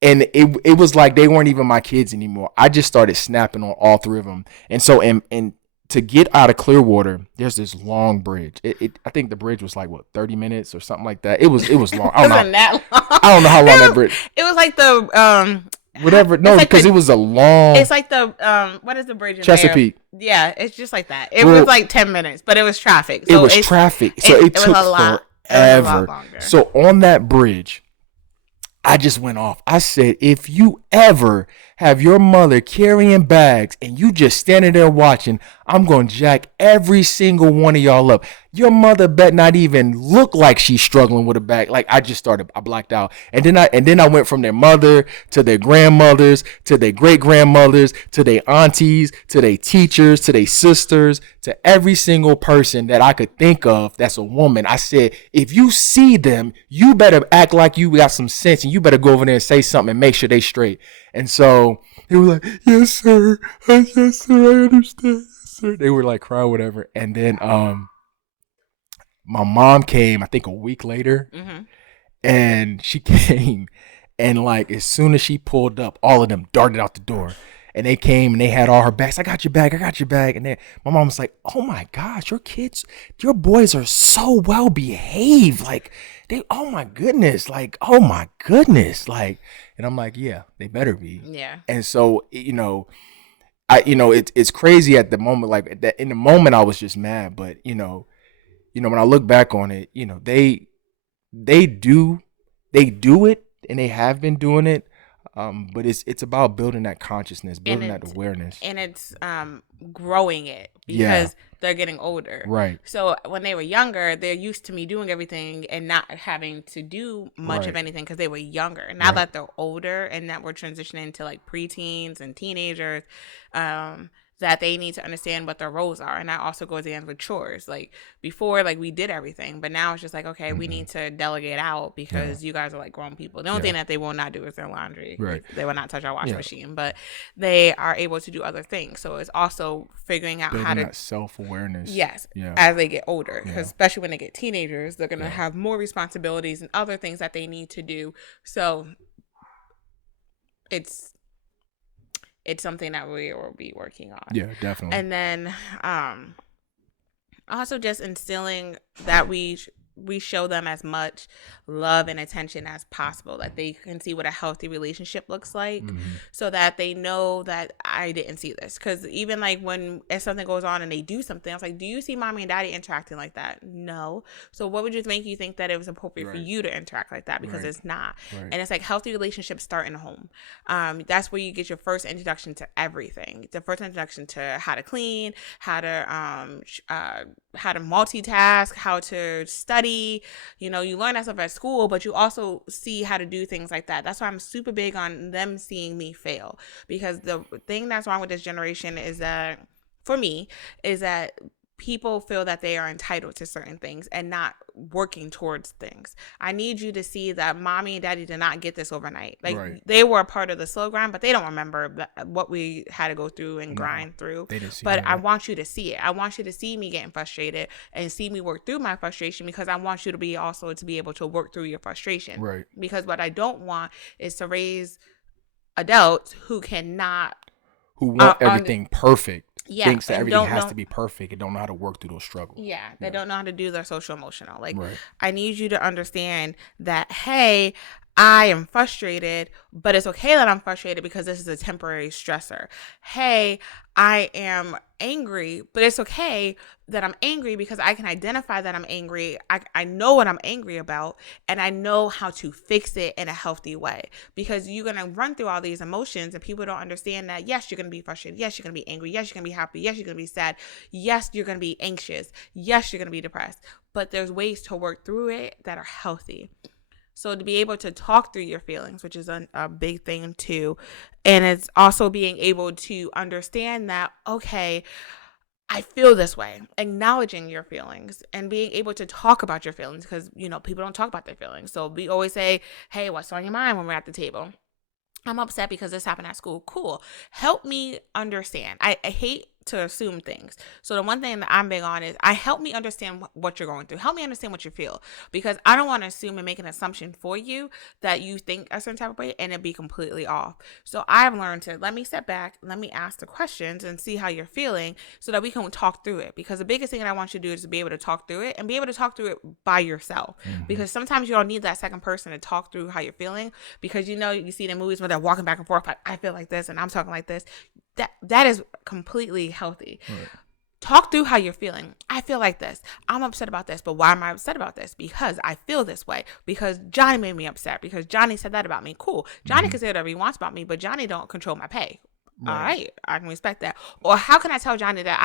And it was like they weren't even my kids anymore. I just started snapping on all three of them. And so, and to get out of Clearwater, there's this long bridge. I think the bridge was like, what, 30 minutes or something like that. It was long. I don't know. That long. I don't know how long that bridge. It was like the whatever. No, like because it was a long. It's like the what is the bridge in Chesapeake. there? Yeah, it's just like that. It was like 10 minutes, but it was traffic. So it was traffic. So it took forever. So on that bridge, I just went off. I said, if you ever have your mother carrying bags and you just standing there watching, I'm going to jack every single one of y'all up. Your mother bet not even look like she's struggling with a bag. Like I blacked out. And then I went from their mother to their grandmothers, to their great grandmothers, to their aunties, to their teachers, to their sisters, to every single person that I could think of that's a woman. I said, if you see them, you better act like you got some sense and you better go over there and say something and make sure they straight. And so they were like, yes, sir. Yes, sir. I understand. Yes, sir. They were like crying, whatever. And then my mom came, I think a week later, and she came, and like as soon as she pulled up, all of them darted out the door, and they came and they had all her bags. I got your bag. And then my mom was like, oh my gosh, your boys are so well behaved. Like oh my goodness, like, oh my goodness. Like, and I'm like, yeah, they better be. Yeah. And so, it's crazy at the moment. Like that in the moment I was just mad, but when I look back on it, they do it and they have been doing it. But it's about building that consciousness, building that awareness. And it's growing it because they're getting older. Right. So when they were younger, they're used to me doing everything and not having to do much of anything because they were younger. Now that they're older and that we're transitioning to like preteens and teenagers, that they need to understand what their roles are. And that also goes again with chores. Like before, like we did everything, but now it's just like, okay, we need to delegate out because you guys are like grown people. The only thing that they will not do is their laundry. Right. They will not touch our washing machine, but they are able to do other things. So it's also figuring out building how to that self-awareness. Yes. Yeah. As they get older, because especially when they get teenagers, they're going to have more responsibilities and other things that they need to do. So it's it's something that we will be working on. Yeah, definitely. And then also just instilling that we show them as much love and attention as possible, that they can see what a healthy relationship looks like, so that they know that I didn't see this. Because even like if something goes on and they do something, I was like, do you see mommy and daddy interacting like that? No. So what would just make you think that it was appropriate for you to interact like that? Because it's not. And it's like healthy relationships start in the home. That's where you get your first introduction to everything. The first introduction to how to clean, how to multitask, how to study. You learn that stuff at school, but you also see how to do things like that. That's why I'm super big on them seeing me fail, because the thing that's wrong with this generation is that, for me, is that people feel that they are entitled to certain things and not working towards things. I need you to see that mommy and daddy did not get this overnight. Like, they were a part of the slow grind, but they don't remember what we had to go through and grind through. They didn't see but that. I want you to see it. I want you to see me getting frustrated and see me work through my frustration, because I want you to be able to work through your frustration. Right. Because what I don't want is to raise adults who want everything perfect. Yeah, thinks that everything has to be perfect and don't know how to work through those struggles. Yeah, they don't know how to do their social emotional. Like, I need you to understand that, hey, I am frustrated, but it's okay that I'm frustrated because this is a temporary stressor. Hey, I am angry, but it's okay that I'm angry because I can identify that I'm angry. I know what I'm angry about, and I know how to fix it in a healthy way. Because you're going to run through all these emotions and people don't understand that, yes, you're going to be frustrated. Yes, you're going to be angry. Yes, you're going to be happy. Yes, you're going to be sad. Yes, you're going to be anxious. Yes, you're going to be depressed. But there's ways to work through it that are healthy. So to be able to talk through your feelings, which is a big thing too. And it's also being able to understand that, okay, I feel this way, acknowledging your feelings and being able to talk about your feelings, because, people don't talk about their feelings. So we always say, hey, what's on your mind when we're at the table? I'm upset because this happened at school. Cool. Help me understand. I hate to assume things. So the one thing that I'm big on is help me understand what you're going through. Help me understand what you feel, because I don't want to assume and make an assumption for you that you think a certain type of way and it be completely off. So I've learned to let me step back, let me ask the questions and see how you're feeling so that we can talk through it. Because the biggest thing that I want you to do is to be able to talk through it and be able to talk through it by yourself. Because sometimes you don't need that second person to talk through how you're feeling, because you see the movies where they're walking back and forth like, I feel like this and I'm talking like this. That is completely healthy. Talk through how you're feeling. I feel like this. I'm upset about this, but why am I upset about this? Because I feel this way. Because Johnny made me upset. Because Johnny said that about me. Cool. Johnny can say whatever he wants about me, but Johnny don't control my pay. All right, I can respect that. Or how can I tell Johnny that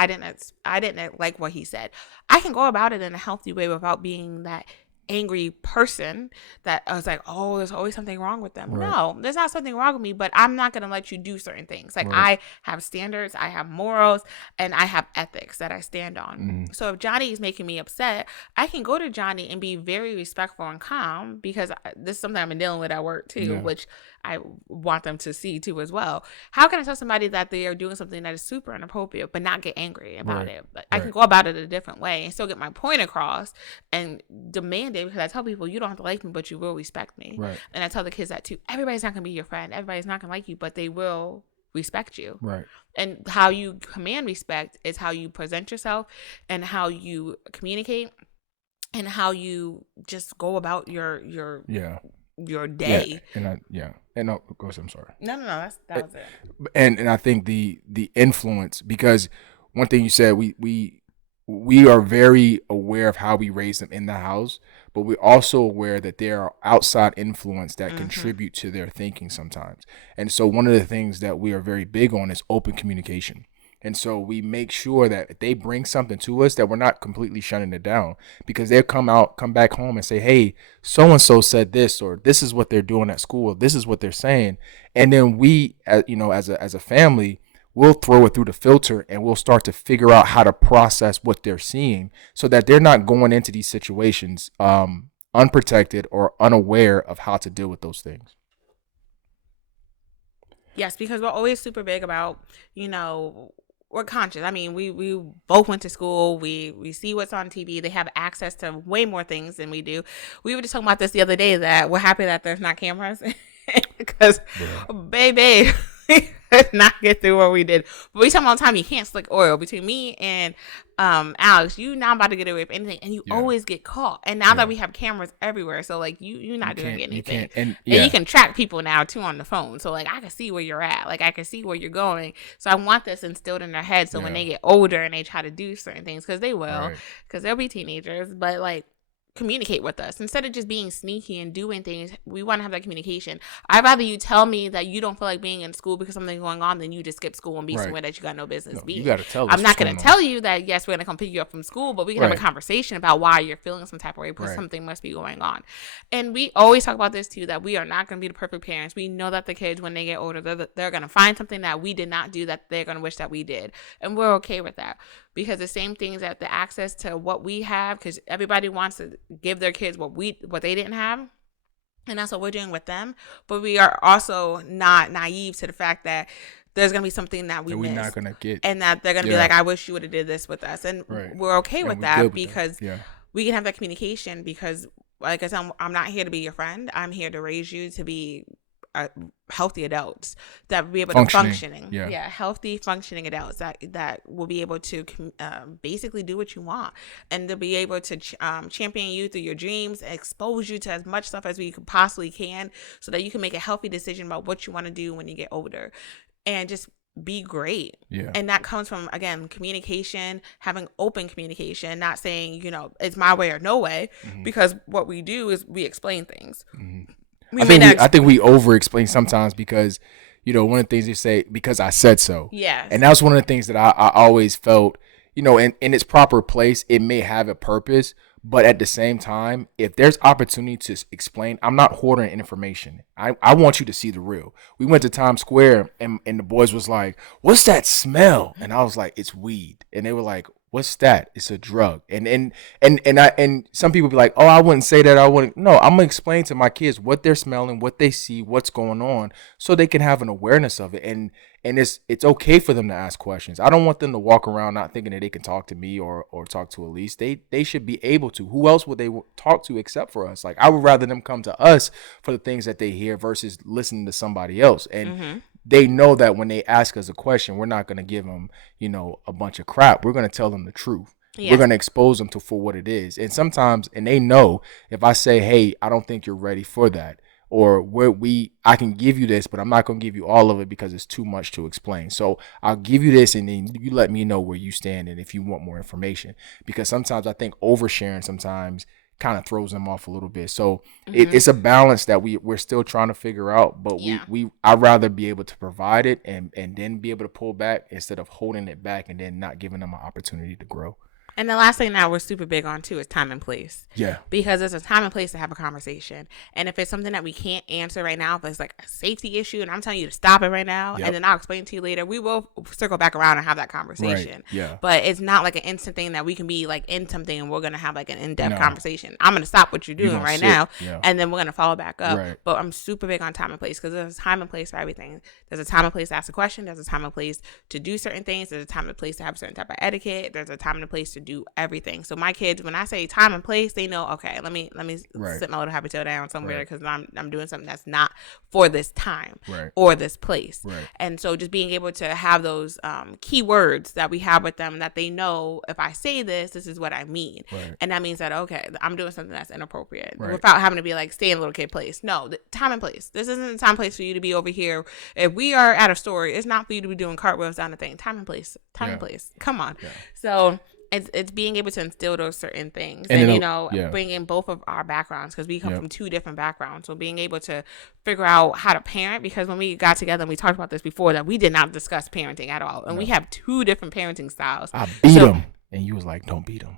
I didn't like what he said? I can go about it in a healthy way without being that angry person that I was like, oh, there's always something wrong with them. No, there's not something wrong with me, but I'm not going to let you do certain things. Like, I have standards, I have morals, and I have ethics that I stand on. So if Johnny is making me upset, I can go to Johnny and be very respectful and calm, because this is something I've been dealing with at work too, which I want them to see too as well. How can I tell somebody that they are doing something that is super inappropriate but not get angry about it? But I can go about it a different way and still get my point across and demand it, because I tell people, you don't have to like me, but you will respect me. And I tell the kids that too. Everybody's not going to be your friend. Everybody's not going to like you, but they will respect you. And how you command respect is how you present yourself and how you communicate and how you just go about your day. And no, of course, I'm sorry. No, that was it. And I think the influence, because one thing you said, we are very aware of how we raise them in the house, but we're also aware that there are outside influence that contribute to their thinking sometimes. And so one of the things that we are very big on is open communication. And so we make sure that if they bring something to us, that we're not completely shutting it down, because they'll come back home and say, hey, so-and-so said this, or this is what they're doing at school, this is what they're saying. And then we, as a family, we'll throw it through the filter and we'll start to figure out how to process what they're seeing, so that they're not going into these situations unprotected or unaware of how to deal with those things. Yes, because we're always super big about, we're conscious. I mean, we both went to school. We see what's on TV. They have access to way more things than we do. We were just talking about this the other day, that we're happy that there's not cameras because, baby, could not get through what we did. But we talk all the time, you can't slick oil. Between me and Alex, you not about to get away with anything, and you always get caught. And now that we have cameras everywhere, so like you're not doing anything. You can't, and you can track people now too on the phone. So like I can see where you're at, like I can see where you're going. So I want this instilled in their head. So when they get older and they try to do certain things, because they will, because they'll be teenagers, but like, communicate with us instead of just being sneaky and doing things. We want to have that communication. I'd rather you tell me that you don't feel like being in school because something's going on than you just skip school and be somewhere that you got no business being. You got to tell us. I'm not going to tell you that yes, we're going to come pick you up from school, but we can have a conversation about why you're feeling some type of way, because something must be going on. And we always talk about this too, that we are not going to be the perfect parents. We know that the kids, when they get older, they're going to find something that we did not do that they're going to wish that we did, and we're okay with that. Because the same things, that the access to what we have, because everybody wants to give their kids what they didn't have, and that's what we're doing with them. But we are also not naive to the fact that there's gonna be something that we're not gonna get, and that they're gonna be like, I wish you would have did this with us, and we're okay with that, because we can have that communication. Because like I said, I'm not here to be your friend. I'm here to raise you to be healthy adults that will be able to healthy functioning adults that will be able to basically do what you want, and to be able to champion you through your dreams, expose you to as much stuff as we possibly can, so that you can make a healthy decision about what you want to do when you get older, and just be great. And that comes from, again, communication, having open communication, not saying, it's my way or no way, because what we do is we explain things. I think we over explain sometimes, because one of the things they say, because I said so. And that's one of the things that I always felt, in its proper place, it may have a purpose, but at the same time, if there's opportunity to explain, I'm not hoarding information. I want you to see the real. We went to Times Square, and the boys was like, "What's that smell?" And I was like, "It's weed." And they were like, "What's that?" "It's a drug." And some people be like, "Oh, I wouldn't say that. I wouldn't." No, I'm gonna explain to my kids what they're smelling, what they see, what's going on, so they can have an awareness of it. And it's okay for them to ask questions. I don't want them to walk around not thinking that they can talk to me or talk to Elysse. They should be able to. Who else would they talk to except for us? Like, I would rather them come to us for the things that they hear versus listening to somebody else. And they know that when they ask us a question, we're not going to give them, a bunch of crap. We're going to tell them the truth. We're going to expose them for what it is. And sometimes, and they know, if I say, "Hey, I don't think you're ready for that," or I can give you this, but I'm not going to give you all of it because it's too much to explain. So I'll give you this, and then you let me know where you stand and if you want more information. Because sometimes I think oversharing sometimes kind of throws them off a little bit. So it's a balance that we're still trying to figure out, but I'd rather be able to provide it and then be able to pull back instead of holding it back and then not giving them an opportunity to grow. And the last thing that we're super big on too is time and place. Yeah. Because there's a time and place to have a conversation. And if it's something that we can't answer right now, if it's like a safety issue and I'm telling you to stop it right now, and then I'll explain to you later, we will circle back around and have that conversation. Right. Yeah. But it's not like an instant thing that we can be like in something and we're going to have like an in-depth conversation. I'm going to stop what you're doing right now and then we're going to follow back up. Right. But I'm super big on time and place, because there's a time and place for everything. There's a time and place to ask a question. There's a time and place to do certain things. There's a time and place to have a certain type of etiquette. There's a time and a place to do everything. So my kids, when I say time and place, they know, okay, let me sit my little happy tail down somewhere, because I'm doing something that's not for this time or this place. And so just being able to have those key words that we have with them, that they know, if I say this is what I mean. And that means that, okay, I'm doing something that's inappropriate without having to be like, stay in little kid place. No, the time and place. This isn't the time and place for you to be over here. If we are at a store, it's not for you to be doing cartwheels down the thing. Time and place. Time and place. Come on. So it's being able to instill those certain things, and bring in both of our backgrounds, because we come from two different backgrounds. So being able to figure out how to parent, because when we got together and we talked about this before, that we did not discuss parenting at all, and we have two different parenting styles. I beat them, and you was like, "Don't beat them."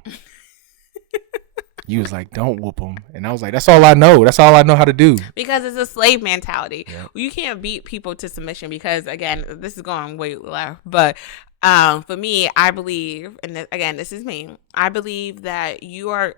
You was like, "Don't whoop them," and I was like, "That's all I know. That's all I know how to do." Because it's a slave mentality. You can't beat people to submission, because again, this is going way left, but for me, I believe, and again, this is me, I believe that you are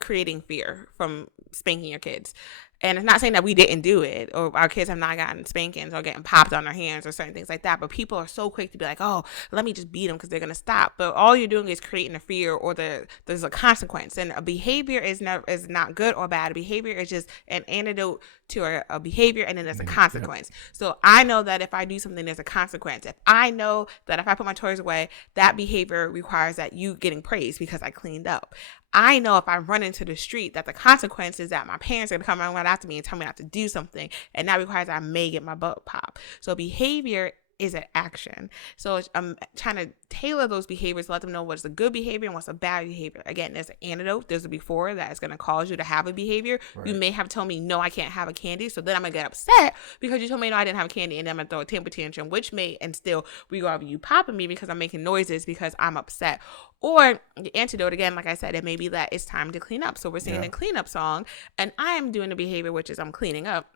creating fear from spanking your kids. And it's not saying that we didn't do it, or our kids have not gotten spankings or getting popped on their hands or certain things like that. But people are so quick to be like, "Oh, let me just beat them because they're going to stop." But all you're doing is creating a fear, or there's a consequence. And a behavior is not good or bad. A behavior is just an antidote to a behavior, and then there's a consequence. So I know that if I do something, there's a consequence. If I know that if I put my toys away, that behavior requires that you getting praised because I cleaned up. I know if I run into the street that the consequence is that my parents are going to come and run after me and tell me not to do something. And that requires I may get my butt popped. So behavior is an action. So I'm trying to tailor those behaviors, let them know what's a good behavior and what's a bad behavior. Again, there's an antidote. There's a before that is going to cause you to have a behavior. Right. You may have told me, no, I can't have a candy. So then I'm going to get upset because you told me, no, I didn't have a candy. And then I'm going to throw a temper tantrum, which may instill regard of you popping me because I'm making noises because I'm upset. Or the antidote, again, like I said, it may be that it's time to clean up. So we're singing a cleanup song and I am doing the behavior, which is I'm cleaning up,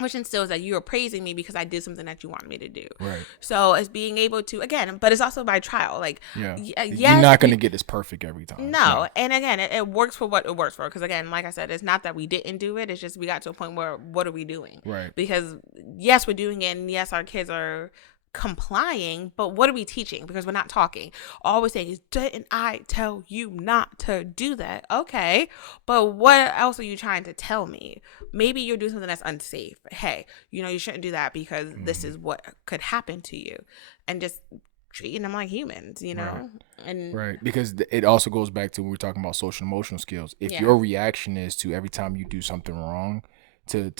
which instills that you are praising me because I did something that you wanted me to do. Right. So it's being able to, again, but it's also by trial. Like, yes, you're not going to get this perfect every time. No. And again, it works for what it works for. Because again, like I said, it's not that we didn't do it. It's just we got to a point where what are we doing? Right. Because yes, we're doing it. And yes, our kids are complying, but what are we teaching? Because we're not talking. All we're saying is, didn't I tell you not to do that? Okay, but what else are you trying to tell me? Maybe you're doing something that's unsafe. Hey, you shouldn't do that because this is what could happen to you, and just treating them like humans, right. And right, because it also goes back to when we're talking about social emotional skills. If your reaction is to every time you do something wrong to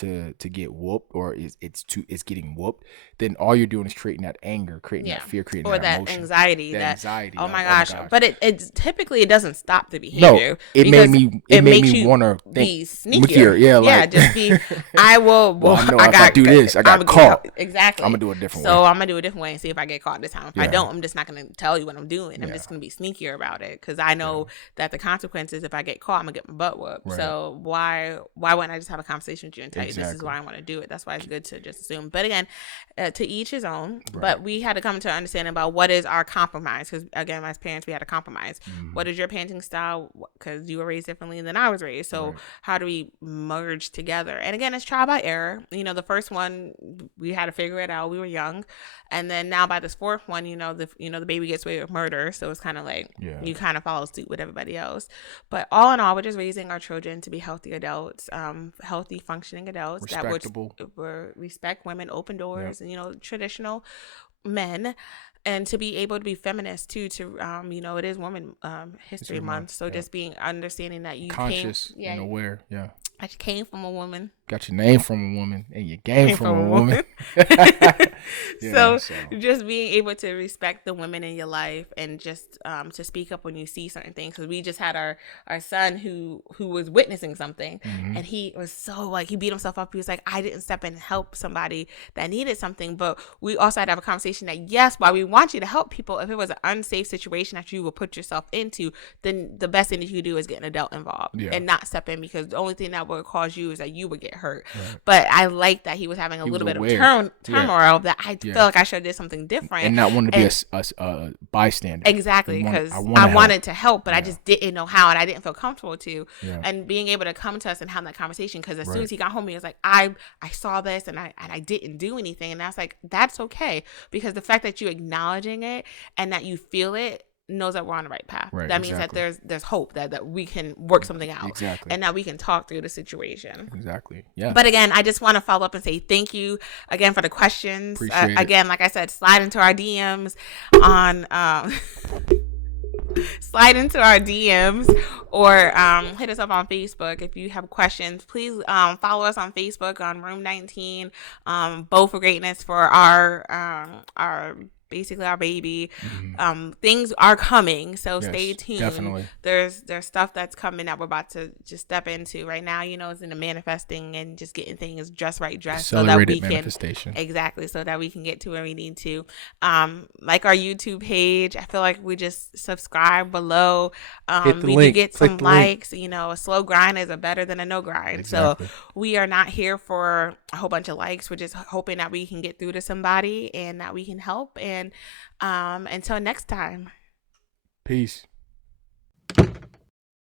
get whooped, or it's getting whooped, then all you're doing is creating that anger, creating that fear, creating or that emotion, anxiety, oh my gosh. But it typically it doesn't stop the behavior. No, it made me want to be sneakier. Just be. I will. Well, I know if I do this, I got caught. Exactly. I'm gonna do it a different way. So I'm gonna do a different way and see if I get caught this time. If I don't, I'm just not gonna tell you what I'm doing. I'm just gonna be sneakier about it because I know that the consequences if I get caught, I'm gonna get my butt whooped. Right. So why wouldn't I just have a conversation with you and tell you this is why I want to do it? That's why it's good to just assume. But again, to each his own. Right. But we had to come to an understanding about what is our compromise. Because again, as parents, we had to compromise. Mm-hmm. What is your parenting style? Because you were raised differently than I was raised. So how do we merge together? And again, it's trial by error. The first one we had to figure it out. We were young, and then now by this fourth one, the baby gets away with murder. So it's kind of like you kind of follow suit with everybody else. But all in all, we're just raising our children to be healthy adults, healthy functioning adults that would respect women, open doors, and traditional men, and to be able to be feminist too. To it is Women History Month, so just being understanding that you conscious and aware. I came from a woman. Got your name from a woman and your game from a woman. So just being able to respect the women in your life and just to speak up when you see certain things. Because we just had our son who was witnessing something, and he was so he beat himself up. He was like, I didn't step in and help somebody that needed something. But we also had to have a conversation that yes, while we want you to help people, if it was an unsafe situation that you would put yourself into, then the best thing that you could do is get an adult involved and not step in, because the only thing that would cause you is that you would get hurt. Right. But I like that he was having a little bit of turmoil that I feel like I should have did something different and not wanting to be a bystander. Exactly, because I wanted to help, but I just didn't know how, and I didn't feel comfortable to. And being able to come to us and have that conversation, because as soon as he got home, he was like, I saw this and I didn't do anything, and I was like, that's okay, because the fact that you acknowledging it and that you feel it knows that we're on the right path. That means that there's hope that we can work something out, and that we can talk through the situation. But again, I just want to follow up and say thank you again for the questions. Again, like I said, slide into our DMs on slide into our DMs or hit us up on Facebook if you have questions. Please follow us on Facebook on Room 19, Bow for Greatness for our basically our baby. Things are coming, so stay tuned. Definitely. There's stuff that's coming that we're about to just step into right now. It's in the manifesting and just getting things just right dressed so that we can so that we can get to where we need to. Like our YouTube page, I feel like we just subscribe below. Hit the we link. Do get some likes. A slow grind is better than a no grind. So we are not here for a whole bunch of likes. We're just hoping that we can get through to somebody and that we can help. And until next time. Peace.